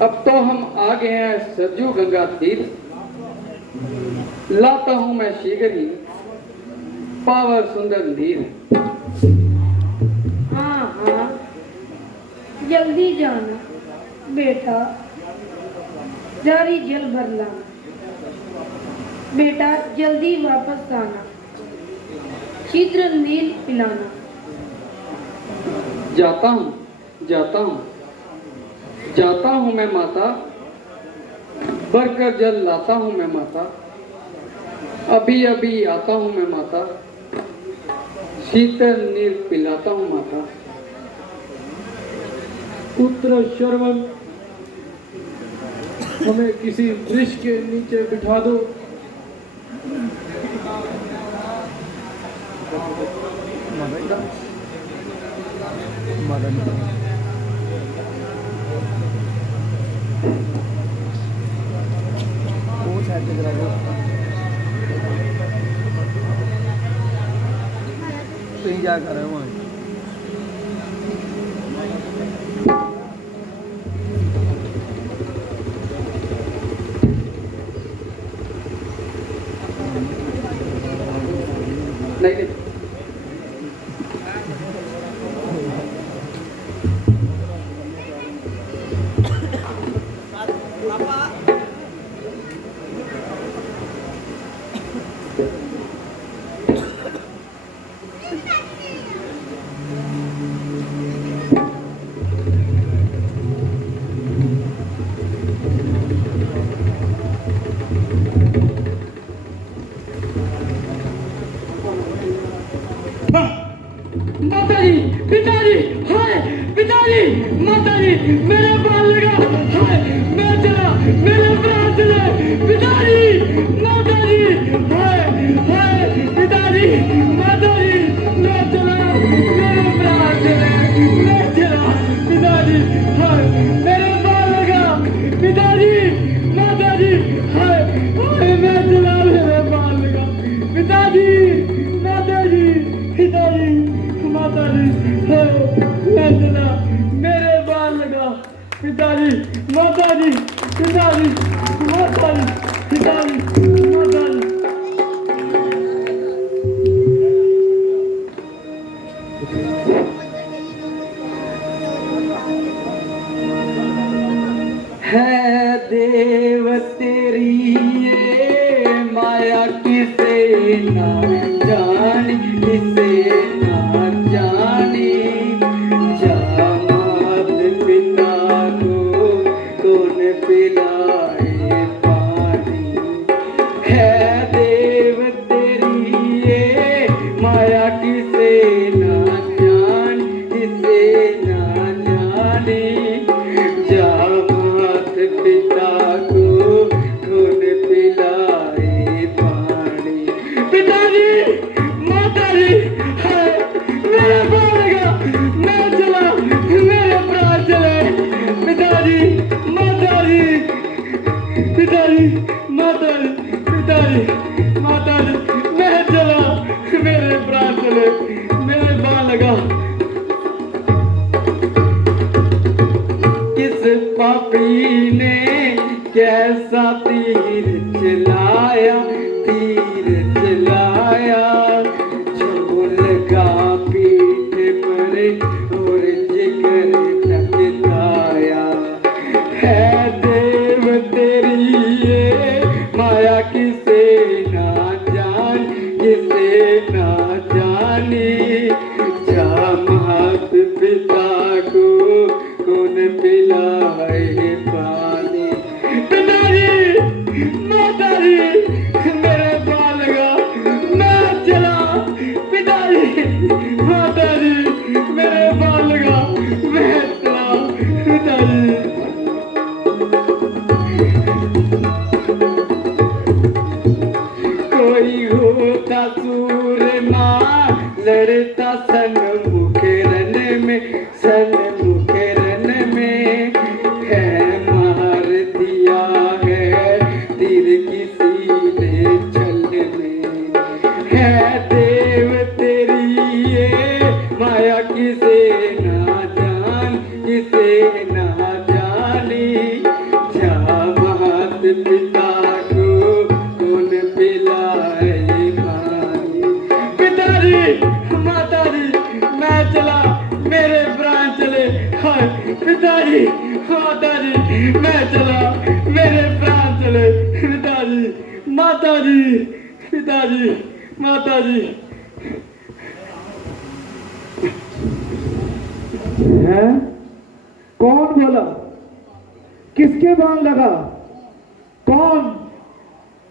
अब तो हम आ गए हैं सरजू गंगा तीर, लाता हूं मैं शीघ्र ही पावर सुंदर नीर। हाँ हाँ, जल्दी जाना बेटा, जारी जल भर लाना। बेटा जल्दी वापस आना, शीघ्र नील पिलाना। जाता हूं, जाता हूं, जाता हूं मैं माता, भरकर जल लाता हूं मैं माता। अभी अभी आता हूं मैं माता, शीतल नीर पिलाता हूं माता। पुत्र श्रवण, हमें किसी वृक्ष के नीचे बिठा दो। कहीं क्या कर रहे हो वहाँ? नहीं नहीं, माताजी, पिताजी, हाय पिताजी, माताजी, मेरे बाल लगा, हाय मैं चला, मेरे प्राण चले, पिताजी, माताजी, हाय हाय पिताजी, माताजी, मैं चला, मेरे प्राण चले, मैं चला, पिताजी, पिताजी माताजी पिताजी माताजी पिताजी माताजी। है देव तेरी ये माया किसे ना जानी किसे ना जानी। जामात पिता को कौन पिलाए पानी। है देव तेरी ये माया किसे ना जानी किसे ना जानी। जामात पिता को कौन पिलाए पानी। पिताजी माताजी हाय मेरा बालगा मैं चला मेरे प्राण चले। पिताजी माताजी पिताजी माताजी पिताजी माताजी मैं चला मेरे प्राण चले मेरे बालगा। किस पापी ने कैसा तीर चलाया तीर चलाया। झूल का पीठ पर और जिगर टकराया। है देव तेरी ये माया किसे ना जान किसे ना जानी। जामात पिता को कौन पिलाए पानी। पिताजी माताजी मेरे बालगा मैं चला। पिताजी माताजी मेरे बालगा मैं चला। पिताजी कोई होता सूरमा लड़ता सन्मुख रन में सन्मुख रन में। है मार दिया है तीर किसी ने छल में। है देव तेरी ये माया किसे ना जान किसे ना जानी। जामात पिता को कौन पिलाए पानी। पिताजी माताजी मैं चला मेरे प्राण चले। हाय पिताजी माताजी मैं चला मेरे प्राण चले। पिताजी माताजी पिताजी माताजी। है कौन बोला किसके बाण लगा कौन।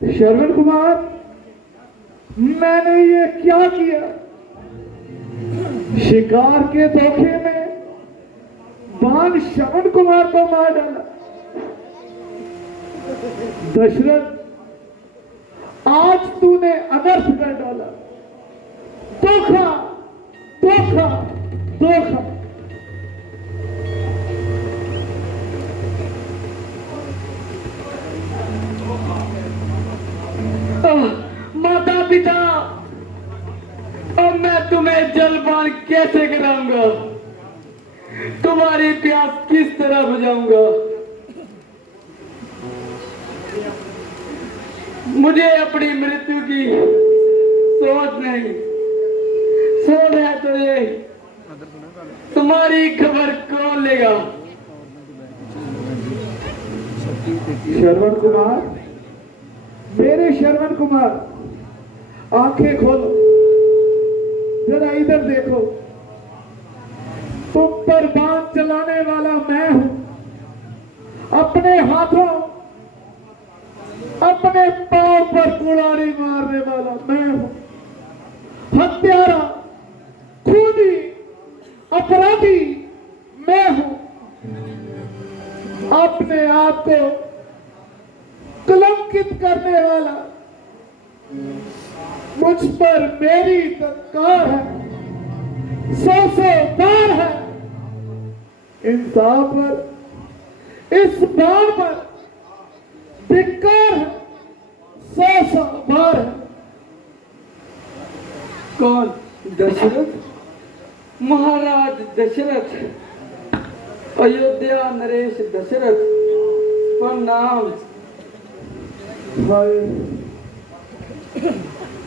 श्रवण कुमार मैंने ये क्या किया। शिकार के धोखे में बाण श्रवण कुमार को मार डाला। दशरथ आज तूने अनर्थ कर डाला। धोखा धोखा धोखा। माता पिता अब मैं तुम्हें जलपान कैसे कराऊंगा। तुम्हारी प्यास किस तरह बुझाऊंगा। मुझे अपनी मृत्यु की सोच नहीं। सोच है तो ये तुम्हारी खबर कौन लेगा। श्रवण कुमार मेरे श्रवण कुमार आंखें खोलो जरा इधर देखो। तुम पर बाण चलाने वाला मैं हूं। अपने हाथों अपने पांव पर कुल्हाड़ी मारने वाला मैं हूं। हत्यारा खूनी अपराधी मैं हूं। अपने आप को कलंकित करने वाला मुझ पर मेरी धिक्कार है। 100 बार है इंसान पर इस बाण पर धिक्कार है। 100 बार है। कौन? दशरथ, महाराज दशरथ। अयोध्या नरेश दशरथ प्रणाम। हाय,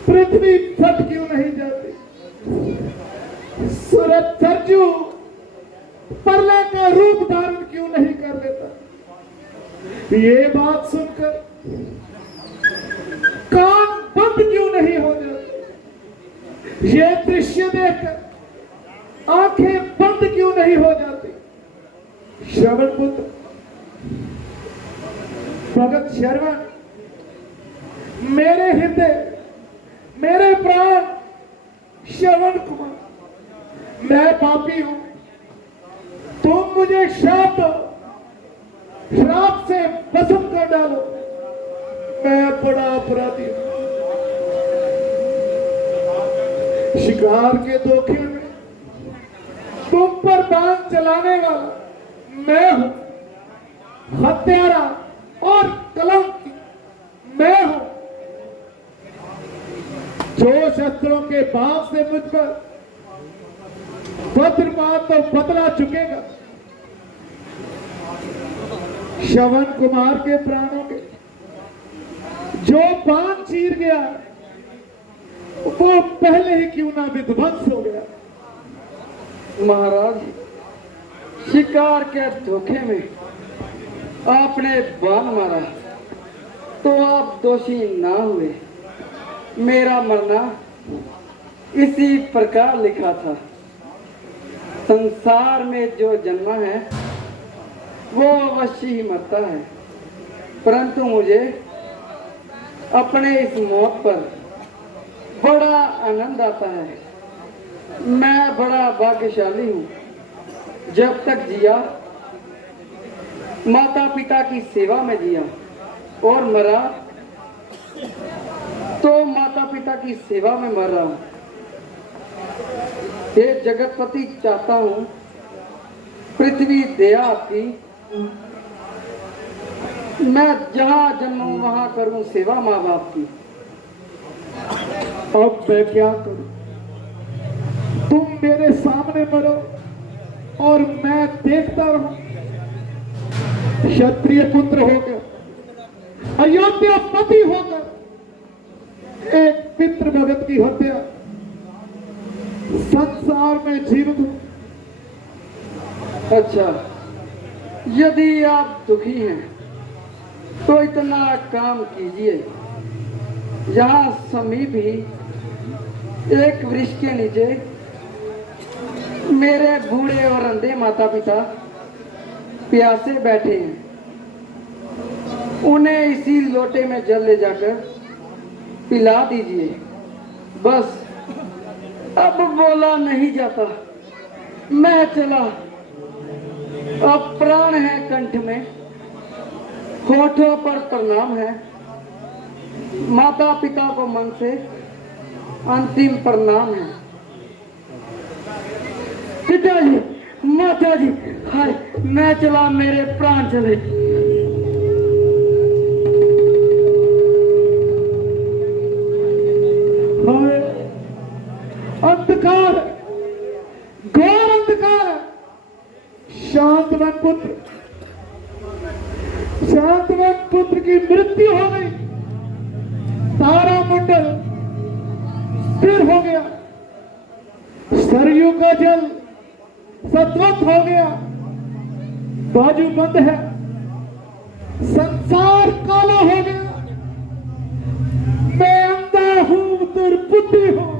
पृथ्वी फट क्यों नहीं जाती? सूरज सरजू प्रलय का रूप धारण क्यों नहीं कर लेता? ये बात सुनकर कान बंद क्यों नहीं हो जाते? ये दृश्य देखकर आंखें बंद क्यों नहीं हो जाती? श्रवण पुत्र भगत श्रवण, मेरे हृदय, मेरे प्राण श्रवण कुमार, मैं पापी हूं, तुम मुझे श्राप दो, श्राप से भस्म कर डालो, मैं बड़ा अपराधी हूं। शिकार के धोखे में तुम पर बाण चलाने वाला मैं हूं, हत्यारा और कलंकी मैं हूं। जो शस्त्रों के बाप से मुझ पर वज्रपात तो बदला चुकेगा, श्रवण कुमार के प्राणों के जो बाण चीर गया वो पहले ही क्यों ना विध्वंस हो गया। महाराज, शिकार के धोखे में आपने बाण मारा तो आप दोषी ना हुए। मेरा मरना इसी प्रकार लिखा था। संसार में जो जन्मा है वो अवश्य ही मरता है, परंतु मुझे अपने इस मौत पर बड़ा आनंद आता है। मैं बड़ा भाग्यशाली हूँ। जब तक जिया माता पिता की सेवा में जिया और मरा तो माता पिता की सेवा में मर रहा हूँ। हे जगतपति, चाहता हूँ पृथ्वी दया आपकी, मैं जहाँ जन्मूं वहाँ करूँ सेवा माँ बाप की। अब मैं क्या करूं? तुम मेरे सामने मरो और मैं देखता रहूं। क्षत्रिय पुत्र होकर, अयोध्या पति होकर, एक पितृ भगत की हत्या, संसार में जीवित हूं। अच्छा, यदि आप दुखी हैं तो इतना काम कीजिए, यहाँ समीप ही एक वृक्ष के नीचे मेरे बूढ़े और अंधे माता पिता प्यासे बैठे हैं। उन्हें इसी लोटे में जल ले जाकर पिला दीजिए। बस, अब बोला नहीं जाता, मैं चला। अब प्राण है कंठ में, होठों पर प्रणाम है, माता पिता को मन से अंतिम प्रणाम है। पिताजी, माताजी, हाय, मैं चला, मेरे प्राण चले। हाय, अंधकार, घोर अंधकार। शांतवन पुत्र, शांतवन पुत्र की मृत्यु हो गई। तारामंडल स्थिर हो गया, सरयू का जल सत्वत हो गया, बाजू बंद है, संसार काला हो गया। मैं अंधा हूं, दुर्बुद्धि हूं,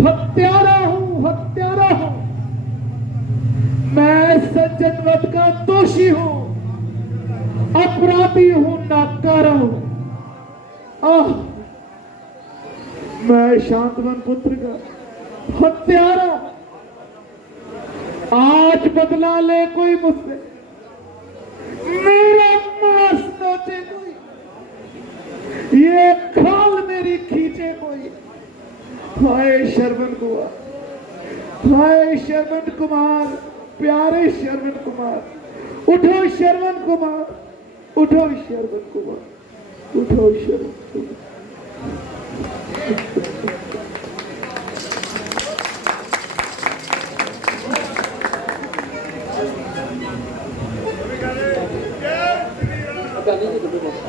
हत्यारा हूं, हत्यारा हूं। मैं सज्जनवध का दोषी हूं, अपराधी हूं, नाकारा हूं। आह, मैं शांतवन पुत्र का हत्यारा। आज बदला ले कोई मुझसे, मेरा मांस नोचे कोई, ये खाल मेरी खींचे कोई। हाय श्रवण कुमार, हाय श्रवण कुमार, प्यारे श्रवण कुमार, उठो श्रवण कुमार, उठो श्रवण कुमार, उठो श्रवण कुमार। चाली के डब्बे पड़ता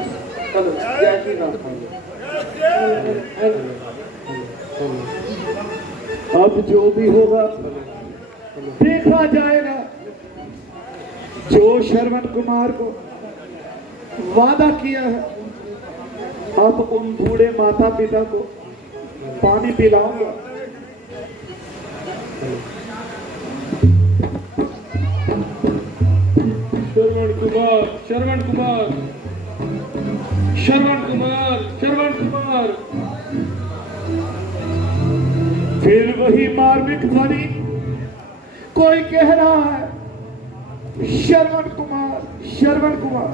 चलो जय श्री राम। अब जो भी होगा देखा जाएगा। जो श्रवण कुमार को वादा किया है, अब उन बूढ़े माता पिता को पानी पिलाऊंगा। श्रवण कुमार, श्रवण कुमार, श्रवण कुमार, श्रवण कुमार। फिर वही मार्मिक ध्वनि, कोई कह रहा है श्रवण कुमार, श्रवण कुमार।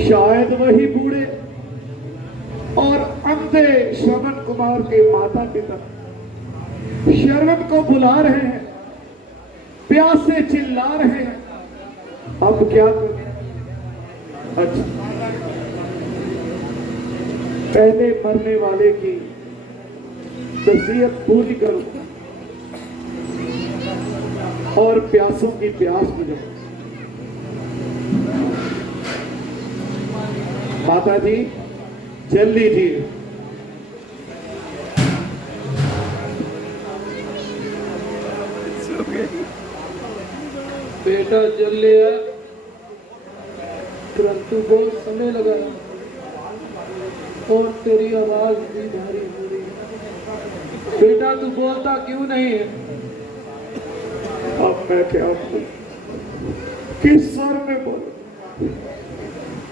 शायद वही बूढ़े और अंधे श्रवण कुमार के माता पिता श्रवण को बुला रहे हैं, प्यास से चिल्ला रहे हैं। अब क्या करें? अच्छा, पहले मरने वाले की वसीयत पूरी करो और प्यासों की प्यास बुझाओ। माता जी जल लीजिए। बेटा जल लिया, परंतु बहुत समय लगा और तेरी आवाज भी भारी हो रही है। बेटा तू बोलता क्यों नहीं है? अब मैं क्या बोलूं? किस स्वर में बोलूं?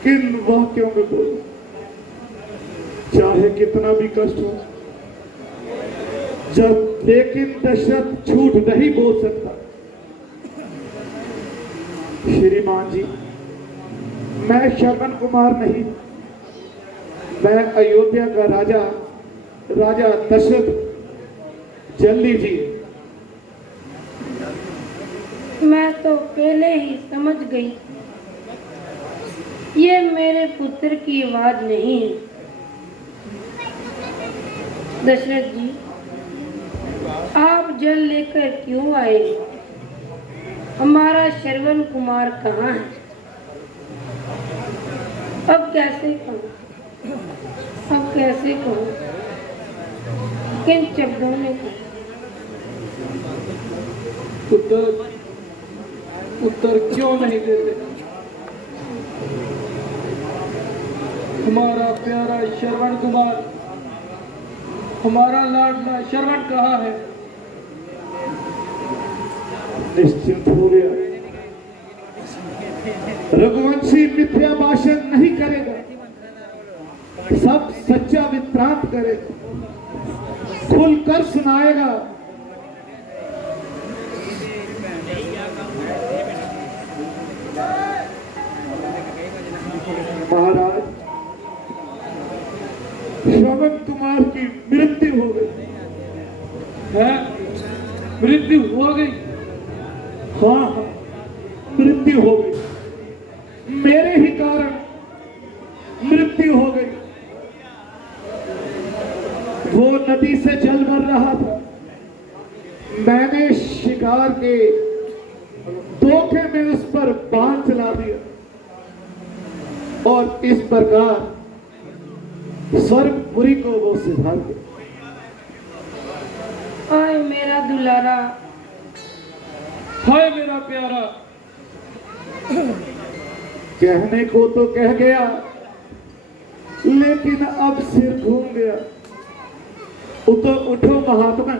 किन वाक्यों में बोलूं? चाहे कितना भी कष्ट हो, जब लेकिन दशरथ झूठ नहीं बोल सकता। श्रीमान जी, मैं श्रवण कुमार नहीं, मैं अयोध्या का राजा, राजा दशरथ। जल लीजिए। मैं तो पहले ही समझ गई ये मेरे पुत्र की आवाज नहीं है। दशरथ जी, आप जल लेकर क्यों आए? हमारा श्रवण कुमार कहाँ है? अब कैसे कहूँ, अब कैसे कहूँ? किन शब्दों में कहूँ? उत्तर क्यों नहीं देते? हमारा प्यारा श्रवण कुमार, हमारा लाडला श्रवण कहाँ है? निश्चिंत हो गया। रघुवंशी मिथ्या भाषण नहीं करेगा, सब सच्चा वित्रांत करेगा, खुलकर सुनाएगा। महाराज, श्रवण कुमार की मृत्यु हो गई है? मृत्यु हो गई? हाँ हाँ, मृत्यु हो गई। मेरे ही कारण मृत्यु हो गई। वो नदी से जल भर रहा था, मैंने शिकार के धोखे में उस पर बांध चला दिया और इस प्रकार स्वर्गपुरी को वो सिधार गया। हाय मेरा दुलारा, हाय मेरा प्यारा। कहने को तो कह गया, लेकिन अब सिर घूम गया। उठो उठो महात्मा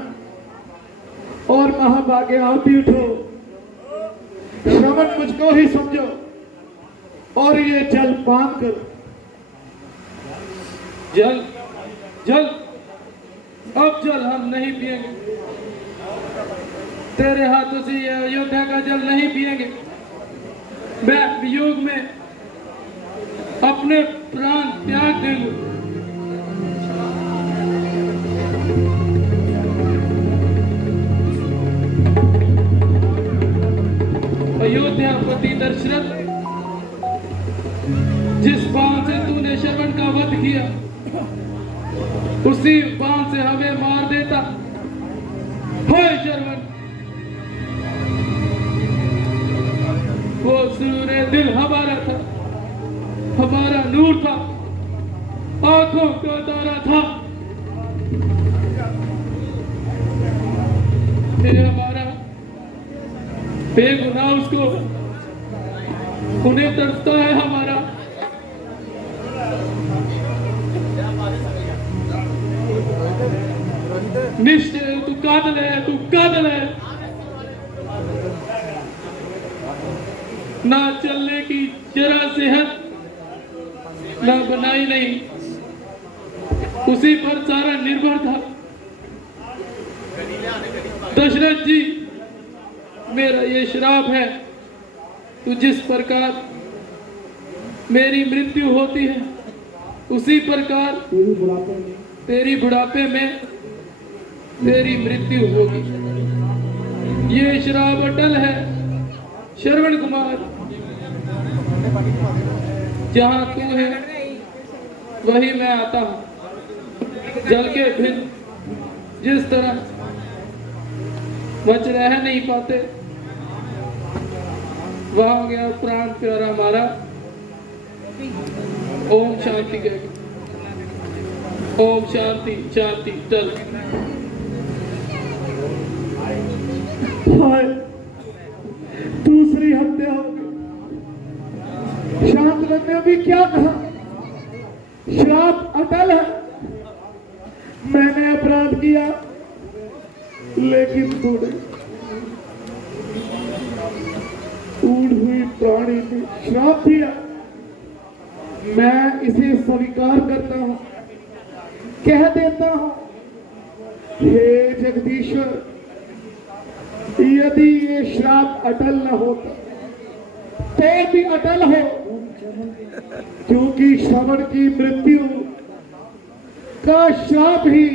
और महाभागे, आप भी उठो। श्रवण मुझको ही समझो और ये जल पान करो। जल, जल, अब जल हम नहीं पिएंगे। तेरे हाथों से ये अयोध्या का जल नहीं पिएंगे। मैं वियोग में अपने प्राण त्याग देंगे। अयोध्यापति दशरथ, जिस बाण से तूने श्रवण का वध किया, उसी बाण से हमें मार देता। हाय श्रवण, वो सूर्य दिल हमारा था, नूर था, आंखों का तारा था। ये हमारा बेगुनाह उसको उन्हें तरसता है हमारा। निश्चय तू कादल है, तू कादल है। ना चलने की जरा सेहत, ना बनाई नहीं, उसी पर सारा निर्भर था। दशरथ जी, मेरा ये श्राप है, तू जिस प्रकार मेरी मृत्यु होती है उसी प्रकार तेरी बुढ़ापे में तेरी मृत्यु होगी। ये श्राप अटल है श्रवण कुमार। जहां तू है वही मैं आता हूं। जल के भिन्न जिस तरह बच रह नहीं पाते, वहां गया प्राण प्यारा हमारा। ओम शांति कह, ओम शांति शांति। चल हाय, दूसरी हत्या हो गई। शांतनु ने भी क्या कहा, श्राप अटल है। मैंने अपराध किया, लेकिन तूने ऊड़ हुई प्राणी ने श्राप दिया। मैं इसे स्वीकार करता हूं, कह देता हूं, हे जगदीश्वर, यदि ये श्राप अटल न होता तो भी अटल हो, क्योंकि श्रवण की मृत्यु का श्राप ही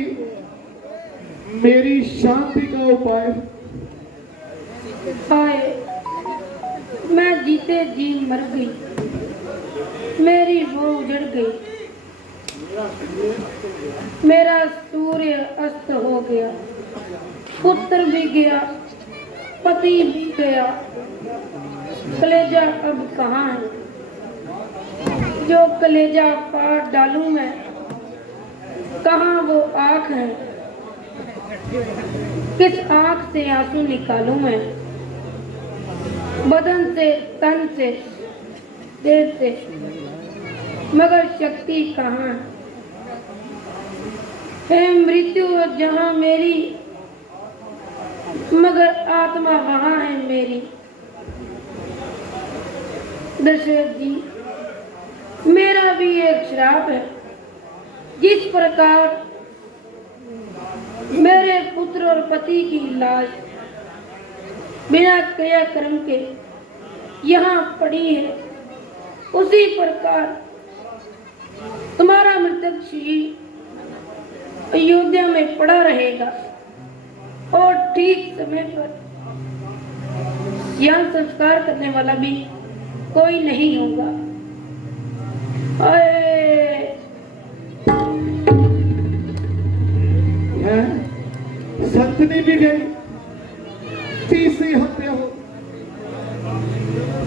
मेरी शांति का उपाय है। हाय, मैं जीते जी मर गई, मेरी वो उजड़ गई। मेरा सूर्य अस्त हो गया, पुत्र भी गया, पति भी गया। कलेजा अब कहाँ है, जो कलेजा पार डालूं मैं? कहाँ वो आँख है, किस आँख से आंसू निकालूं मैं? बदन से, तन से, देह से, मगर शक्ति कहाँ है? हे मृत्यु जहाँ मेरी, मगर आत्मा वहाँ है मेरी। दशरथ जी, मेरा भी एक श्राप है। जिस प्रकार मेरे पुत्र और पति की लाश बिना क्रियाक्रम के यहाँ पड़ी है, उसी प्रकार तुम्हारा मृतक शरीर अयोध्या में पड़ा रहेगा और ठीक समय पर यहाँ संस्कार करने वाला भी कोई नहीं होगा। संतनी भी गई, तीसरी हत्या हो।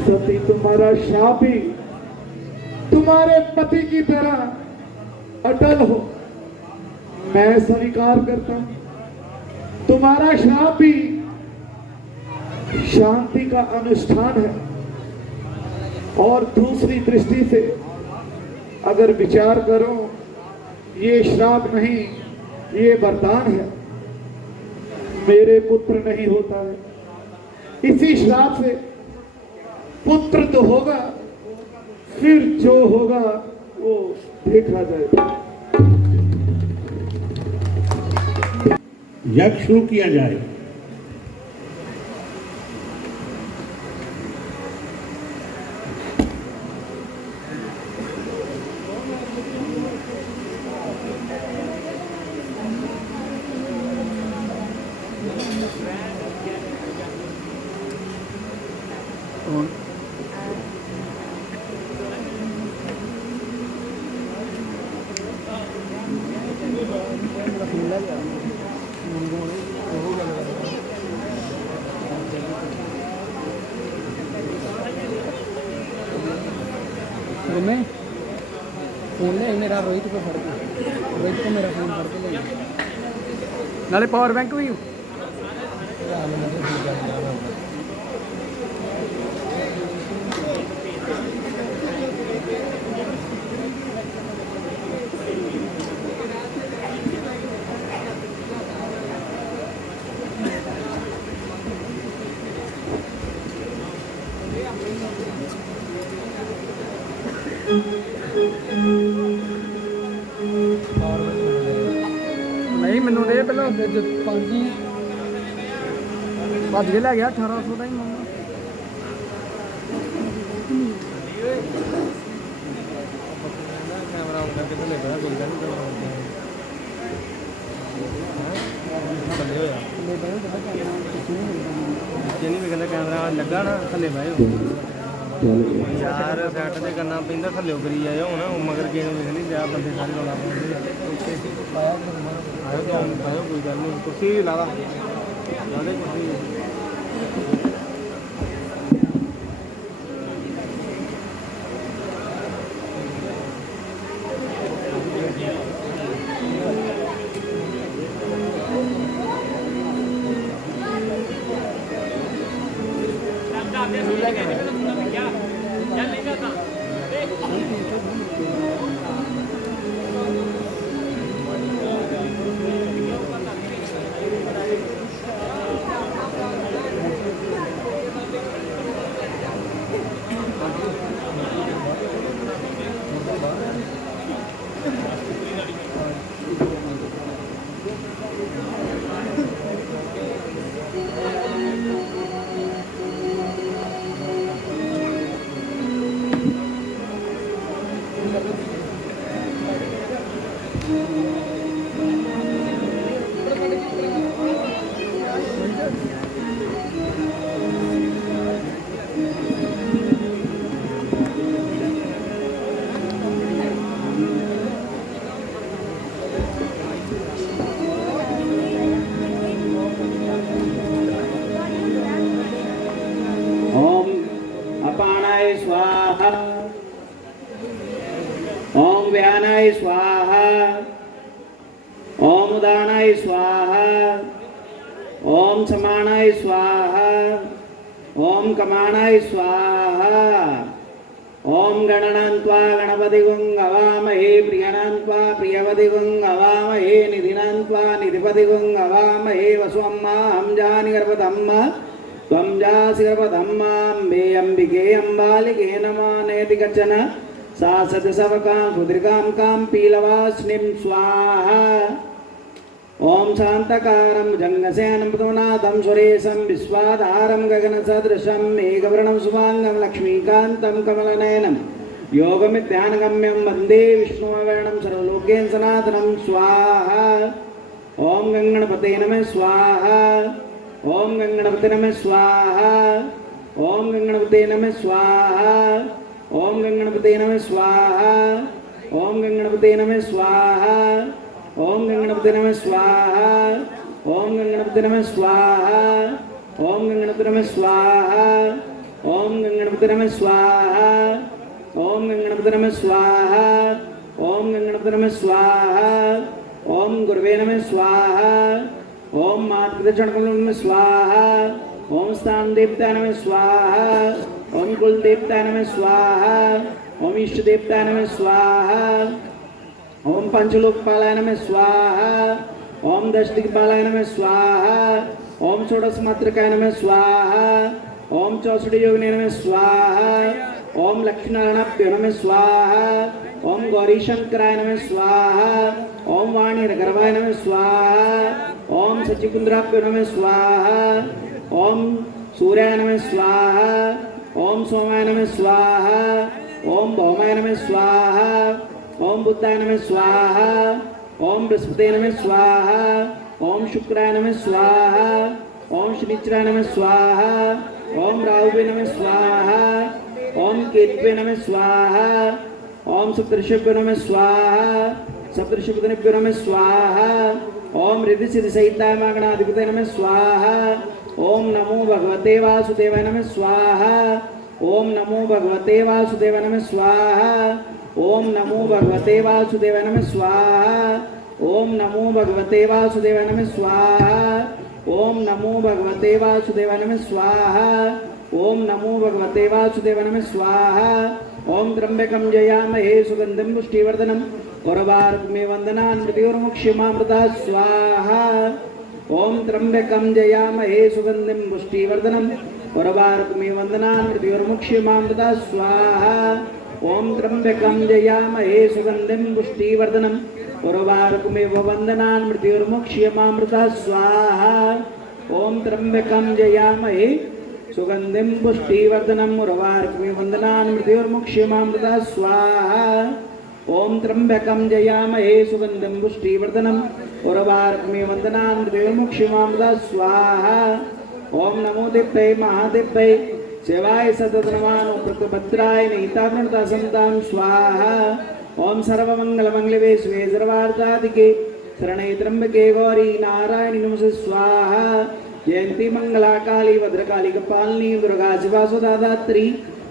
सती, तुम्हारा शाप भी तुम्हारे पति की तरह अटल हो, मैं स्वीकार करता हूं। तुम्हारा श्राप भी शांति का अनुष्ठान है। और दूसरी दृष्टि से अगर विचार करो, ये श्राप नहीं, ये वरदान है। मेरे पुत्र नहीं होता है, इसी श्राप से पुत्र तो होगा, फिर जो होगा वो देखा जाएगा। यज्ञ शुरू किया जाए। फोन ले मेरा रोहित को फड़ के रोहित को मेरा फोन फड़ के ले नाले पावर बैंक भी नहीं मैनू दे पहले 5 ही भज के लै गया 1800 का ही मंगा कैमरा होगा कितने ले गया कोई गल नहीं कैमरा लगा ना थले बह यार सैट ते करना पैंदा थल्ले करी जाए हूँ मगर गेम लिख नहीं जा बंदे सारे रौला आयो तो आयो कोई गल नहीं कुर्सी ला दे कुर्सी स्वाहा ओम व्यानाय स्वाहा ओम उदानाय स्वाहा ओम समानाय स्वाहा ओम कमानाय स्वाहा ओम गणनान्त्वा गणपतिगुं अवामहे प्रियनान्त्वा प्रियपतिगुं अवामहे निधिनान्त्वा निधिपतिगुं अवामहे वसुअम्माहं जानि गर्भधम्मा त्वं जासि गर्भधम्माम्बे अम्बिके अम्बालिके नमः नेति कचन सा सदसवकां कुद्रिकां कां पीलवास्निं स्वाहा ओम शांतकारं जंगसेनं पद्मनाथं सुरेशं विश्वाधारं गगनसदृशं मेघवर्णं शुभांगं लक्ष्मीकान्तं कमलनयनं योगमित्यानगम्यं वन्दे विष्णुवर्णं सर्वलोकेन सनातनं स्वाहा ओम गंगणपते नमः स्वाहा ओम गंगणपते नमः स्वाहा ओम गंगणपते नमः स्वाहा ओम गंगणपते नमः स्वाहा ओम गंगणपते नमः स्वाहा ओम गंगणपते नमः स्वाहा ओम गंगणपते नमः स्वाहा ओम गंगणपते नमः स्वाहा ओम गंगणपते नमः स्वाहा ओम गंगणपते नमः स्वाहा ओम गंगणपते नमः स्वाहा ओम गुरुवे नमः स्वाहा ओम मातृचरणकमलं नमः स्वाहा ओम स्थान देवता नमः स्वाहा ओम कुल देवता नमः स्वाहा ओम इष्ट देवता नमः स्वाहा ओम पंचलोकपालाय नमः स्वाहा ओम दशदिक्पालाय नमः स्वाहा ओम षोडश मातृकाय नमः स्वाहा ओम 64 योगिने नमः स्वाहा ओम लक्ष्मीनारायणाभ्यो नमः स्वाहा ओम गौरीशंकराय नमः स्वाहा ओम वाणीर्गर्भाय नमः स्वाहा ओम सचिकुंद्राभ्यो नमः स्वाहा ओम सूर्याय नमः स्वाहा ओम सोमाय नमः स्वाहा ओम भौमाय नमः स्वाहा ओम बुद्धाय नमः स्वाहा ओम बृहस्पते नमः स्वाहा ओम शुक्राय नमः स्वाहा ओम शनिश्चराय नमः स्वाहा ओम राहुवे नमः स्वाहा ओम केतवे नमः स्वाहा ओम सप्तर्षिभ्यो नमः स्वाहा सप्तर्षिभ्यो नमः स्वाहा ओम रिद्धि सिद्धि सहिताय गणाधिपतये नमः स्वाहा ओम नमो भगवते वासुदेवाय नमः स्वाहा ओम नमो भगवते वासुदेवाय नमः स्वाहा ओम नमो भगवते वासुदेवाय नमः स्वाहा। ओम नमो भगवते वासुदेवाय नमः स्वाहा। ओम नमो भगवते वासुदेवाय नमः स्वाहा। ओम नमो भगवते वासुदेवाय नमः स्वाहा। ओम त्र्यंबकं जयामहे सुगंधिं पुष्टिवर्धनम् उर्वारुकमिव वन्दनान् मृत्योर्मुक्षीयमामृता स्वाहा। ओम त्र्यंबकं जयामहे सुगंधिं पुष्टिवर्धनम् उर्वारुकमिव वन्दनान् मृत्योर्मुक्षीयमामृता स्वाहा। ओम त्र्यंबकं जयामहे सुगंधिं पुष्टिवर्धनम् उर्वारुकमिव वन्दनान् मृत्योर्मुक्षीयमामृता स्वाहा। ओम त्र्यंबकं जयामहे सुगंधिं पुष्टिवर्धनम् उर्वारुकमिव वन्दनान् मृत्योर्मुक्षीयमामृता स्वाहा। ओम त्र्यंबकं जयामहे सुगंधिं पुष्टिवर्धनम् उर्वारुकमिव वन्दनान् मृत्योर्मुक्षीयमामृता स्वाहा। ओम नमो दिव्यै महादिव्यै शिवाय सततनमानो प्रतिभद्राय निहितावृणता संतां स्वाहा। ओम सर्वमंगलमंगलवे शिवे सर्वार्थसाधिके शरणे त्र्यंबके गौरी नारायणी नमोस्तुते स्वाहा। जयंती मंगला काली भद्रकाली कपालिनी दुर्गा शिवा सदा दात्री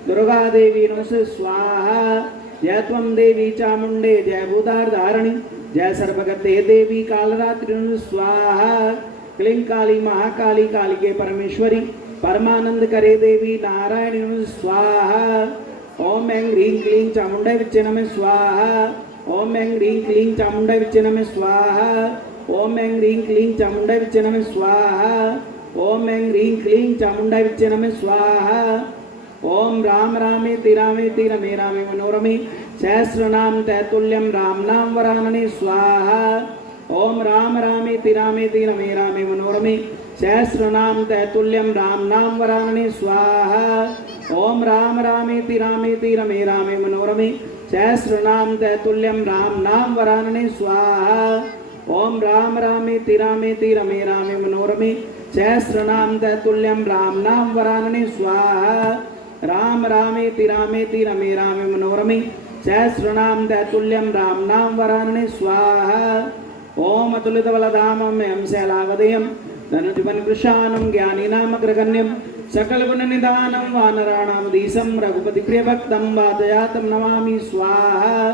दुर्गा देवी नमोस्तुते स्वाहा। जय त्वं देवी चामुंडे जय भूतार धारिणी जय सर्वगते देवी कालरात्रि नमोस्तुते स्वाहा। क्लीं काली महाकाली कालिके परमेश्वरी परमानंद करे देवी नारायणी नमोस्तुते स्वाहा। ओम ऐं ह्रीं क्लीं चामुंडाय विच्चे नमः स्वाहा। ओम ऐं ह्रीं क्लीं चामुंडाय विच्चे नमः स्वाहा। ओम ऐं ह्रीं क्लीं चामुंडाय विच्चे नमः स्वाहा। ओम ऐं ह्रीं क्लीं चामुंडाय विच्चे नमः स्वाहा। ओम राम रामेति रामेति रमे रामे मनोरमे सहस्रनाम तैतुल्यं राम नाम वरानने स्वाहा। ओम राम रामेति रामेति रमे रामे मनोरमे सहस्रनाम तैतुल्यं राम नाम वरानने स्वाहा। ओम राम रामेति रामेति रमे रामे मनोरमे सहस्रनाम तैतुल्यं राम नाम वरानने स्वाहा। ओम राम रामेति रामेति रमे रामे मनोरमे सहस्रनाम तैतुल्यं राम नाम वरानने स्वाहा। राम रामेति रामेति रमे रामे मनोरमे सहस्रनाम तैतुल्यं राम नाम वरानने स्वाहा। ओम अतुलित बलधामं हम शैलावदेयं धनुजवन कृशानं ज्ञानीनामग्रगण्यं सकल गुण निधानं वानराणां धीशं रघुपति प्रिय भक्तं वातयातं नमामि स्वाहा।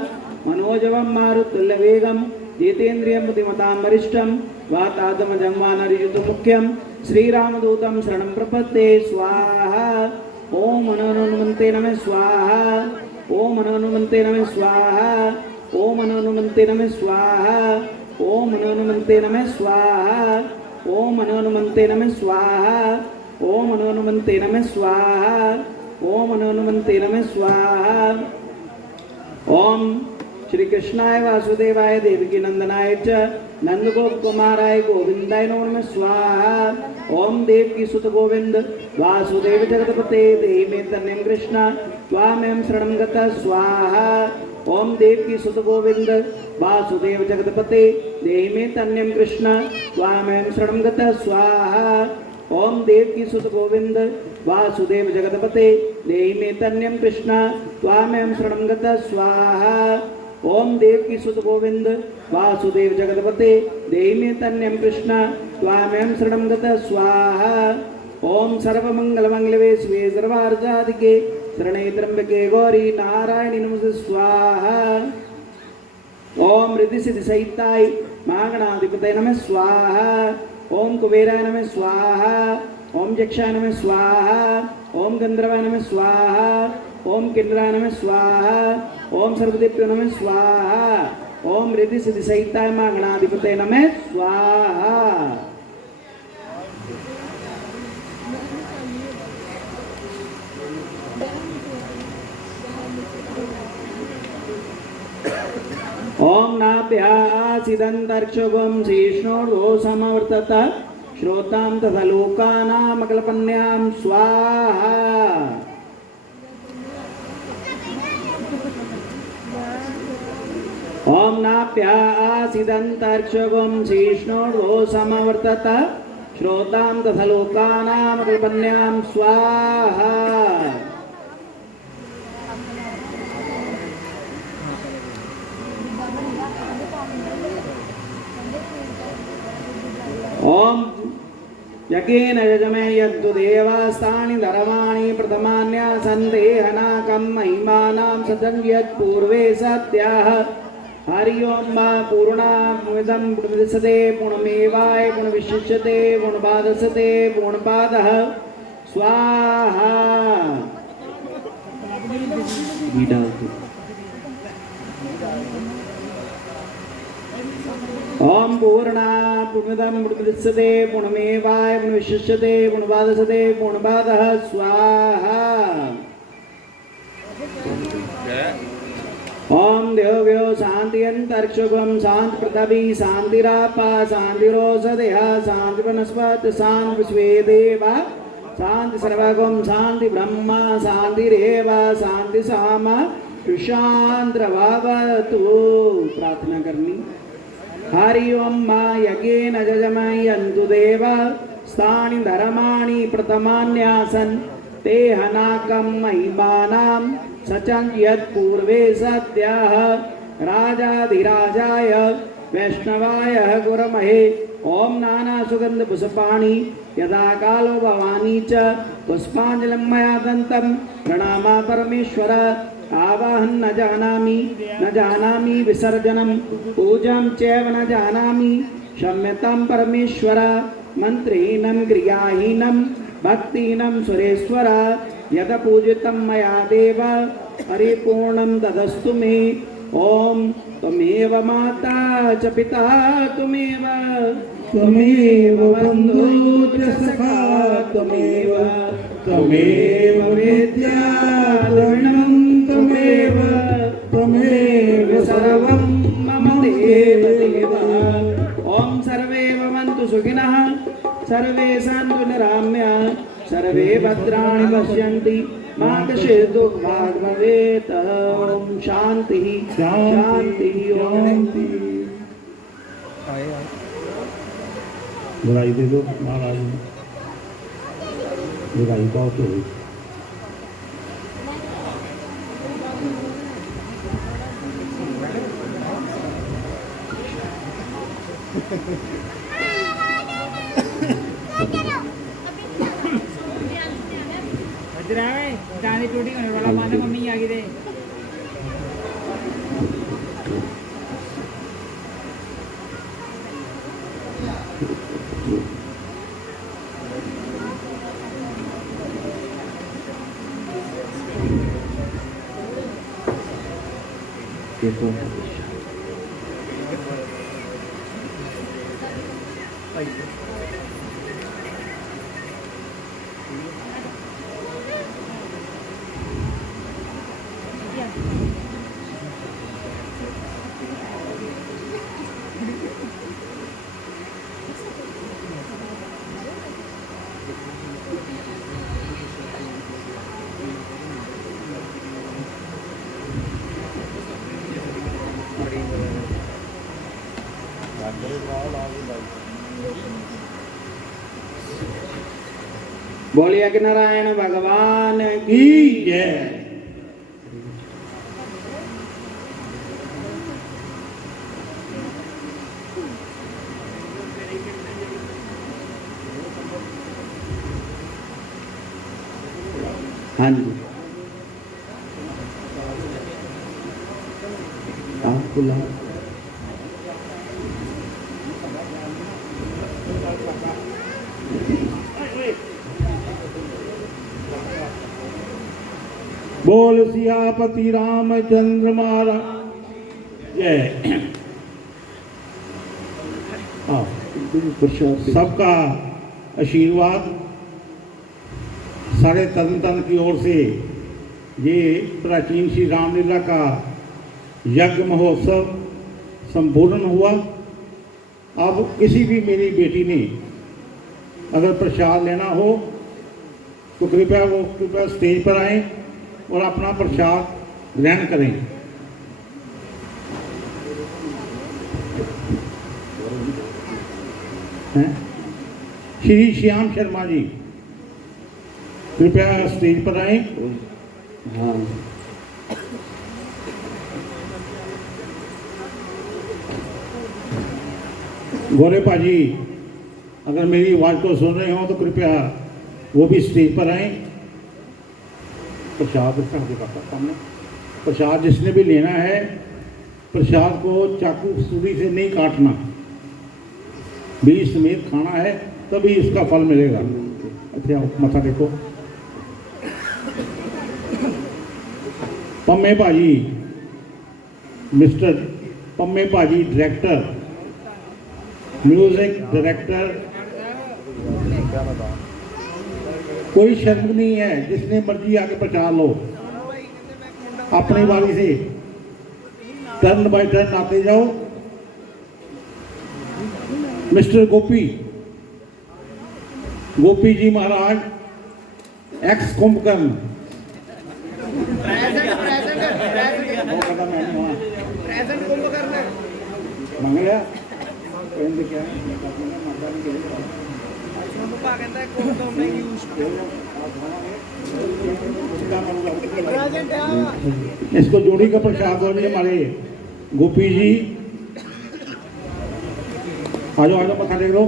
मनोजवं मारुतुल्यवेगं जितेन्द्रियं बुद्धिमतां वरिष्ठं वातात्मजं वानरयुतमुख्यं श्रीरामदूतं शरणं प्रपद्ये स्वाहा। ओम मनोनुमन्ते नमः स्वाहा। ओम मनोनुमन्ते नमः स्वाहा। ओम मनोनुमन्ते नमः स्वाहा। ओम मनोनुमन्ते नमः स्वाहा। ओम मनोनुमन्ते नमः स्वाहा। ओम मनोनुमन्ते नमः स्वाहा। ओम मनोनुमन्ते नमः स्वाहा। ओम श्री कृष्णाय वासुदेवाय देवकी नंदनाय च नंदगोप कुमाराय गोविंदाय नमो नमः स्वाहा। ओम देवकी सुत गोविंद वासुदेव जगतपते देहि मे तन्यं कृष्ण त्वामें शरणं गतः स्वाहा। ओम देवकी सुत गोविंद वासुदेव जगतपते देहि मे तन्यं कृष्ण त्वामें शरणं गतः स्वाहा। ओम देवकी सुत गोविंद वासुदेव जगतपते देहि मे तन्यं कृष्ण त्वामें शरणं गतः स्वाहा। ओम देवकी सुत गोविंद वासुदेव जगतपते देहि मे तन्यं कृष्ण त्वामें शरणं गतः स्वाहा। ओम सर्वमंगलमंगलवे शिवे सर्वार्थसाधिके शरणे त्र्यंबके गौरी नारायणी नमोस्तुते स्वाहा। ओम रिद्धि सिद्धि सहिताय महागणाधिपतये नमः स्वाहा। ओम कुबेराय नमः स्वाहा। ओम यक्षाय नमः स्वाहा। ओम गंधर्वाय नमः स्वाहा। ओम किन्नराय नमः स्वाहा। ओम सर्वदेभ्यो नमः स्वाहा। ओम रिद्धि सिद्धि सहिताय महागणाधिपतये नमः स्वाहा। ओम नाभ्यासिदन्तर्क्षगुं शीर्ष्णोर्ध्वो समवर्तत श्रोतां तथा लोकानामकल्पन्यां स्वाहा। ओम नाभ्यासिदन्तर्क्षगुं शीर्ष्णोर्ध्वो समवर्तत श्रोतां तथा लोकानामकल्पन्यां स्वाहा। ओम यज्ञेन यजमे यद्दु देवास्तानि धर्माणि प्रथमान्यासन्ते हनाकं महिमानां सतन्यत् पूर्वे सत्याः हरि ओं मा पूर्णामिदं पूर्णदस्यते पूर्णमेवाय पूर्णविशिष्यते पूर्णपादस्यते पूर्णपादः स्वाहा। ओम पूर्णा पूर्णदं पूर्णदस्यते पूर्णमेवाय पूर्णविशिष्यते पूर्णपादस्यते पूर्णपादः स्वाहा। ओम देव्यो शांति अंतरिक्षगम शांति पृथ्वी शांतिरापा शांतिरोषधय शांति वनस्पति शांति विश्वे देवा शांति सर्वगम शांति ब्रह्मा शांतिरेव शांति सामा सुशांत्रभावतु। प्रार्थना करनी। हरि ओम मा यज्ञेन यजमयन्तु देवा स्थानि धर्माणि प्रथमान्यासन् ते हनाकं महिमानां सचं यत्पूर्वे सत्याः राजाधिराजाय वैष्णवाय गुरमहे। ओम नाना सुगंध पुष्पाणि यदा कालो भवानी च पुष्पांजलिं मया दन्तं प्रणामा परमेश्वर। आवाहन न जानामि विसर्जनं पूजं चैव न जानामि क्षम्यतां परमेश्वर। मंत्रहीनं क्रियाहीनं भक्तिहीनं सुरेश्वर यद पूजितं मया देव परिपूर्णं तदस्तु मे। ओम त्वमेव माता च पिता त्वमेव बन्धु च सखा त्वमेव वेद्या द्रविणं त्वमेव सर्वं मम देव देव। ओम सर्वे भवन्तु सुखिनः सर्वे सन्तु निरामया सर्वे भद्राणि पश्यन्ति मा कश्चित् दुःखभाग् भवेत्। ओम शांति शांति ओम। बुराई दे दो महाराज, बुराई बहुत हो गई। दाने टूटी होने वाला मानो मम्मी आ गई थे। बोलिए कि नारायण भगवान की जय। हाँ जी आपको बोल सियापति रामचंद्र महाराज जय। सबका आशीर्वाद सारे तन तन की ओर से ये प्राचीन श्री रामलीला का यज्ञ महोत्सव संपूर्ण हुआ। अब किसी भी मेरी बेटी ने अगर प्रसाद लेना हो तो कृपया स्टेज पर आए और अपना प्रसाद ग्रहण करें। श्री श्याम शर्मा जी कृपया स्टेज पर आए। हाँ गोरे पाजी अगर मेरी आवाज़ को सुन रहे हो तो कृपया वो भी स्टेज पर आए। प्रसाद सामने प्रसाद जिसने भी लेना है, प्रसाद को चाकू सूली से नहीं काटना, बीज समेत खाना है, तभी इसका फल मिलेगा। अच्छा मथा देखो। पम्मे भाजी, मिस्टर पम्मे भाजी डायरेक्टर, म्यूजिक डायरेक्टर, कोई शर्म नहीं है, जिसने मर्जी आके प्रचार लो, अपनी बारी से टर्न बाय टर्न आते जाओ। मिस्टर गोपी जी महाराज, एक्स कुंभकर्ण, ਮੰਗ ਲਿਆ ਕਹਿੰਦੇ ਕਿਹਾ ਸੁਪਾ ਕਹਿੰਦਾ ਕੋਲ ਤੋਂ ਮੈਂ ਯੂਜ਼ इसको जोड़ी का प्रसाद और हमारे गोपी जी आ जाओ मथा टेक लो।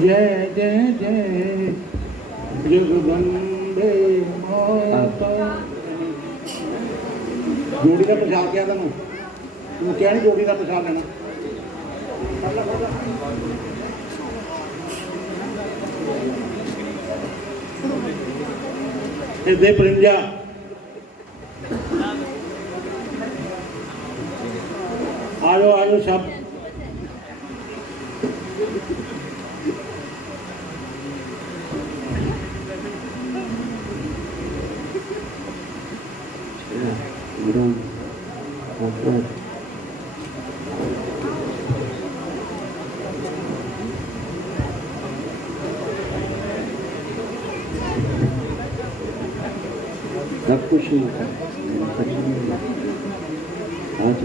जय जय जय जगदम्बे माता। जोड़ी का प्रसाद क्या तेन क्या नहीं जोड़ी का प्रसाद लेना। दे परिंजा आ जाओ सब। सब कुछ आज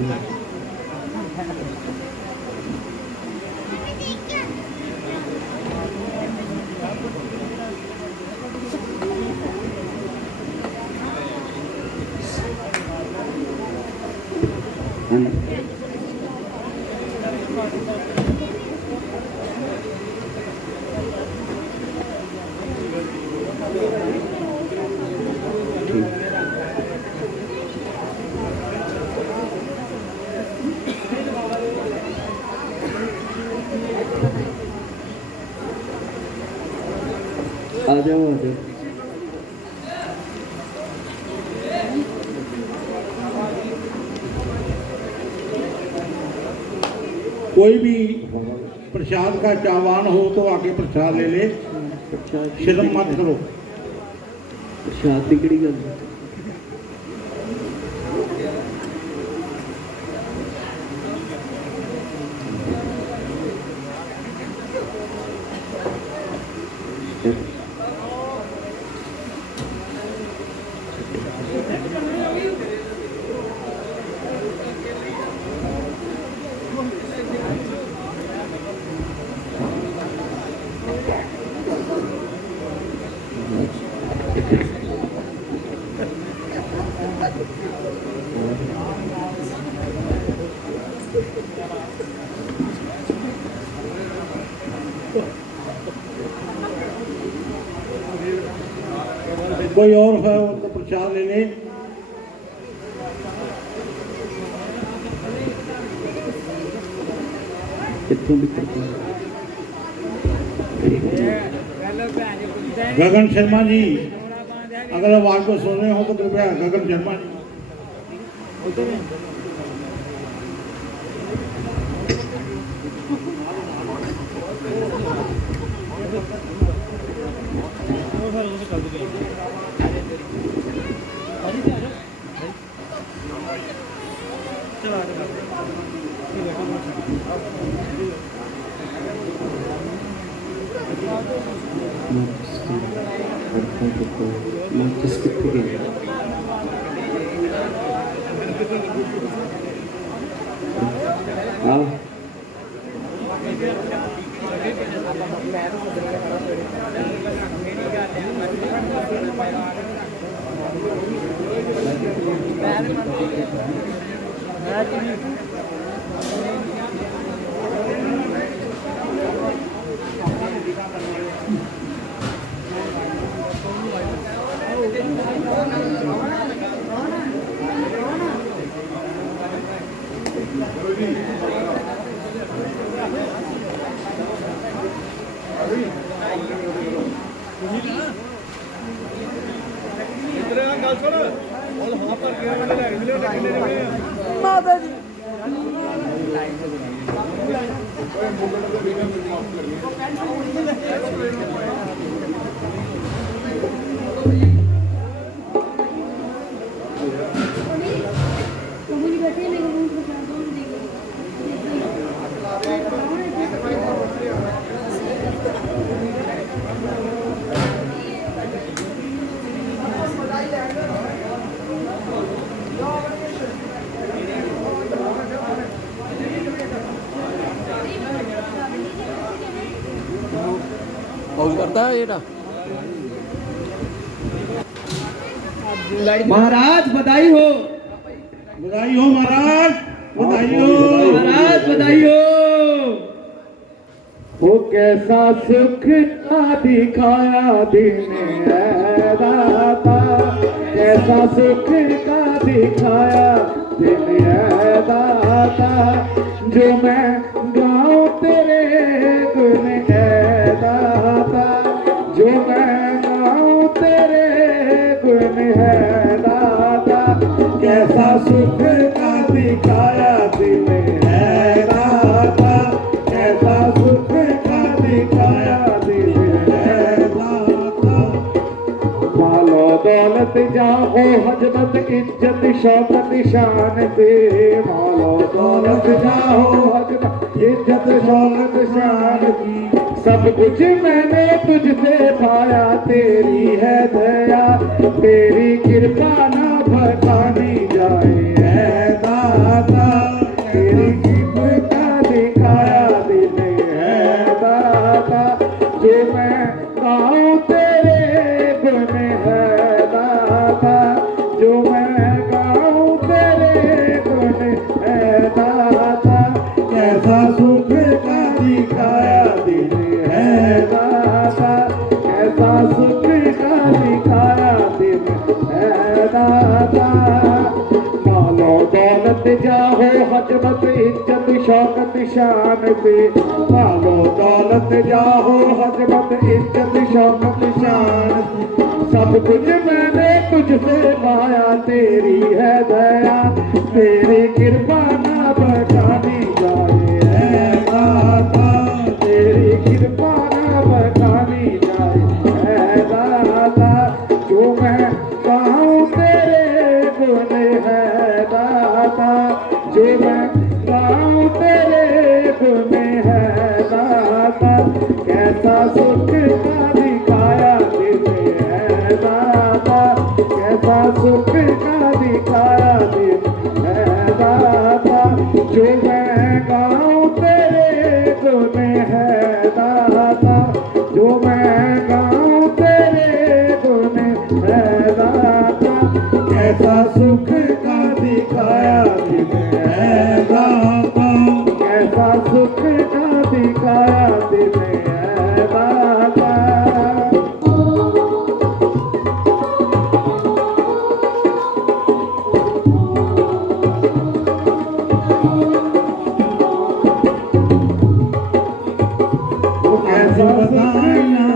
आ जाओ आ जाओ। कोई भी प्रसाद का चाहवान हो तो आके प्रसाद ले ले, शर्म मत करो। प्रसाद की केड़ी गल है? कोई और है उनको प्रसाद ले ले। गगन शर्मा जी, अगर आवाज को सुन रहे हो तो कृपया गगन शर्मा जी। माता जी महाराज बधाई हो महाराज, बधाई हो। महाराज बधाई हो। वो कैसा सुख का दिखाया दिन है दाता, कैसा सुख का दिखाया दिन है दाता, जो मैं गाऊं तेरे गुण है दाता, जो मैं गाऊं तेरे गुण है दाता, कैसा सुख का दिखाया दिन है दाता, कैसा सुख का दिखाया दिन है दाता। मालो दौलत जाओ हजरत इज्जत शौकत शान से, मालो दौलत जाओ हजरत इज्जत शौकत शान की, सब कुछ मैंने तुझसे पाया, तेरी है दया तेरी कृपा ना बतानी जाए है दाता, तेरी कृपा दिखाया दिन है दाता, जो मैं गाऊं तेरे गुण है दाता, जो मैं गाऊं तेरे गुण है दाता, कैसा सुख का दिखाया दिन है दाता, कैसा सुख का दिखाया दिन है दाता। मालो दौलत जाहो हजरत इज्जत शौकत शान से, मालो दौलत जाहो हजरत इज्जत शौकत शान से, सब कुछ मैंने तुझसे पाया, तेरी है दया तेरी कृपा ना बतानी जाए है दाता, तेरी कृपा ना बतानी जाए है दाता, जो मैं गाऊं तेरे गुण है दाता, जो मैं गाऊं तेरे गुण है दाता, कैसा सुख का दिखाया दिन है दाता, कैसा सुख का दिखाया दिन है दाता, जो मैं गाऊं तेरे गुण है दाता, जो मैं गाऊं तेरे गुण है दाता, कैसा सुख का दिखाया दिन है दाता, कैसा सुख का दिखाया दिन है दाता। कैसा बताया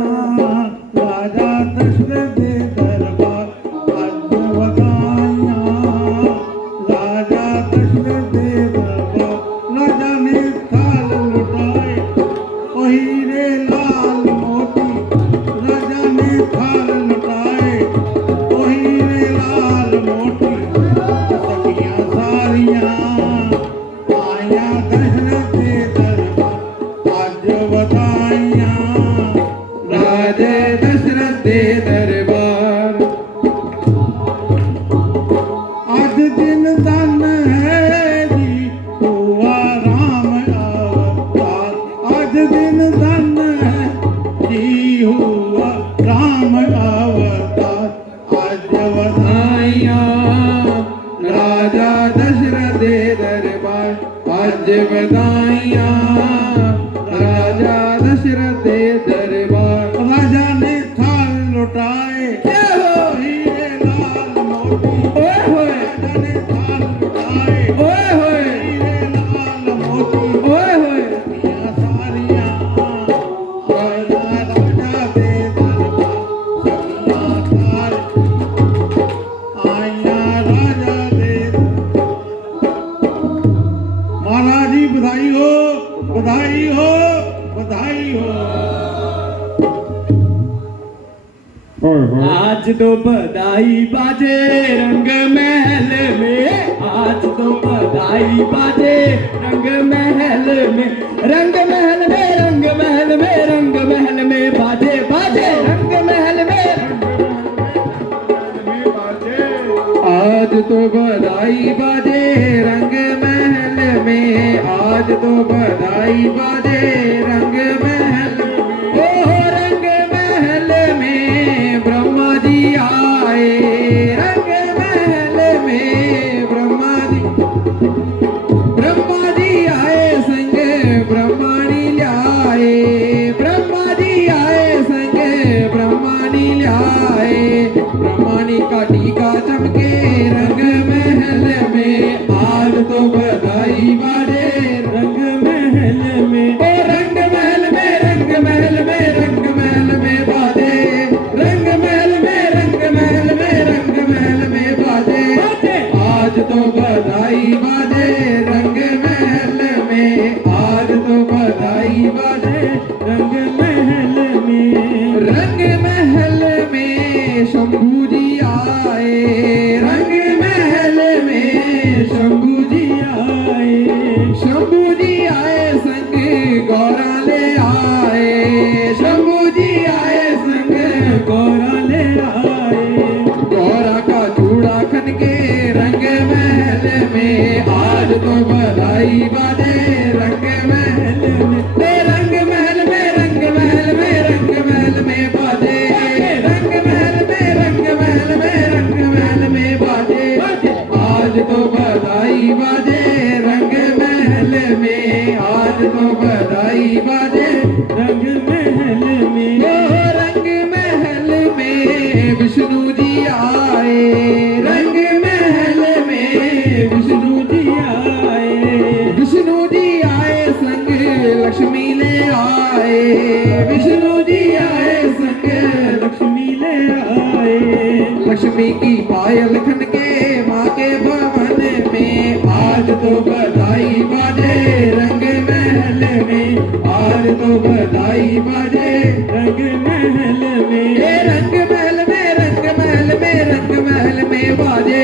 राजा दशरथ दे दरबार, आज बताया राजा दशरथ दे दरबार, राजा ने थाल लुटाए ओ हीरे लाल मोती, राजा ने थाल लुटाए ओ हीरे लाल मोती, सखियां सारियां आया दशरथ दे दरबार, आज बताया राजे दशरथ दे दरबार, आज दिन धन है जी हुआ राम अवतार, आज दिन धन है जी हुआ राम अवतार, आज आइया राजा दशरथ दे दरबार, आज बधाइयाँ राजा दशरथ दे दरबार, राजा ने थाल लुटाए हीरे लाल मोती, राजा ने थाल लुटाए हीरे लाल मोती, ओए होए सखियां सारियां बधाई हो। आज तो बधाई बाजे रंग महल में, आज तो बधाई बाजे रंग महल में, रंग महल में, रंग महल में, रंग महल में बाजे बाजे रंग महल में। आज तो बधाई बाजे रंग महल में, आज तो बधाई बाजे रंग महल में, ओ रंग महल में ब्रह्मा जी आए, रंग महल में ब्रह्मा जी आए संग ब्रह्माणी ल्याए, ब्रह्मा जी आए संग ब्रह्माणी ल्याए, ब्रह्माणी का टीका चमके रंग महल में, आज तो बधाई बाजे रंग महल में, ओ रंग महल में, रंग महल में, रंग महल में बाजे, रंग महल में, रंग महल में, रंग महल में बाजे, आज तो बधाई बाजे रंग महल में, आज तो बधाई बाजे रंग महल में, रंग महल में शंभू जी आए, रंग महल में शंभू जी आए, शंभू जी आए संग गौरा ले आए, शंभू जी आए संग गौरा ले आए, गौरा का चूड़ा खन के रंग महल में, आज तो बधाई बाजे रंग महल में, रंग महल में, रंग महल में, रंग महल में बाजे, रंग महल में, रंग महल में, रंग महल में बाजे, आज तो बधाई बाजे रंग महल में, आज तो बधाई बाजे रंग महल में, ओ रंग महल में विष्णु जी आए, रंग महल में विष्णु जी आए, विष्णु जी आए संग लक्ष्मी ले आए, विष्णु जी आए संग लक्ष्मी ले आए, लक्ष्मी की पायल खन के माँ के भवन में, आज तो बधाई बाजे रंग महल में, आज तो बधाई बाजे रंग महल में, रंग महल में, रंग महल में, रंग महल में बाजे,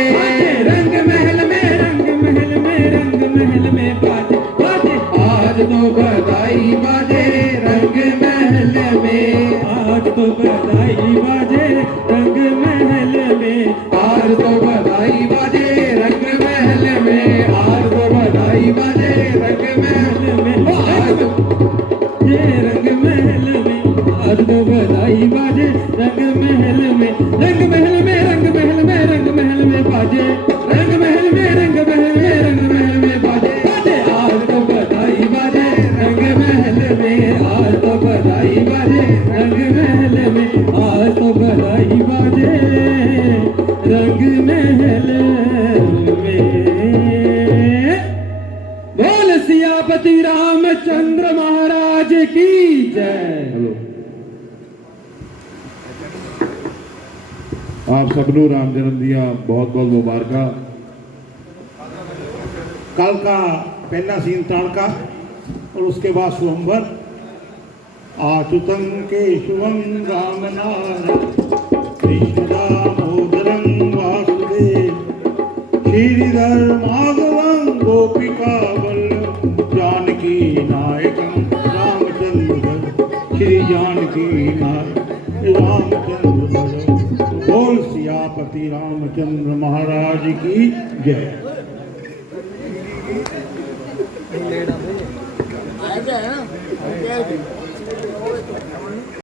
रंग महल में, रंग महल में, रंग महल में बाजे बाजे, आज तो बधाई बाजे रंग महल में, आज तो बधाई बाजे रंग महल में, आज तो बधाई बाजे रंग महल में, आज तो बधाई बाजे रंग महल में, आज ये रंग महल में, आज तो बधाई बाजे रंग महल में, रंग महल में, रंग महल में, रंग महल में बाजे, रंग महल में, रंग महल में, रंग महल में बाजे बाजे, आज तो बधाई बाजे रंग महल में, आज तो बधाई बाजे रंग महल में, आज तो बधाई बाजे रंग महल में। बोल सियापति रामचंद्र महाराज की जय। आप सबनों राम जन्म दिया बहुत बहुत मुबारक। कल का पहला सीन ताड़का और उसके बाद स्वयंवर। आचुतं केशवं राम नारायण कृष्ण दामोदरं वासुदेव श्रीधर माधवं गोपिका वल्लभ जानकी नायकं रामचंद्र श्री जानकी नायक रामचंद्र बोल सियापति रामचंद्र महाराज की जय।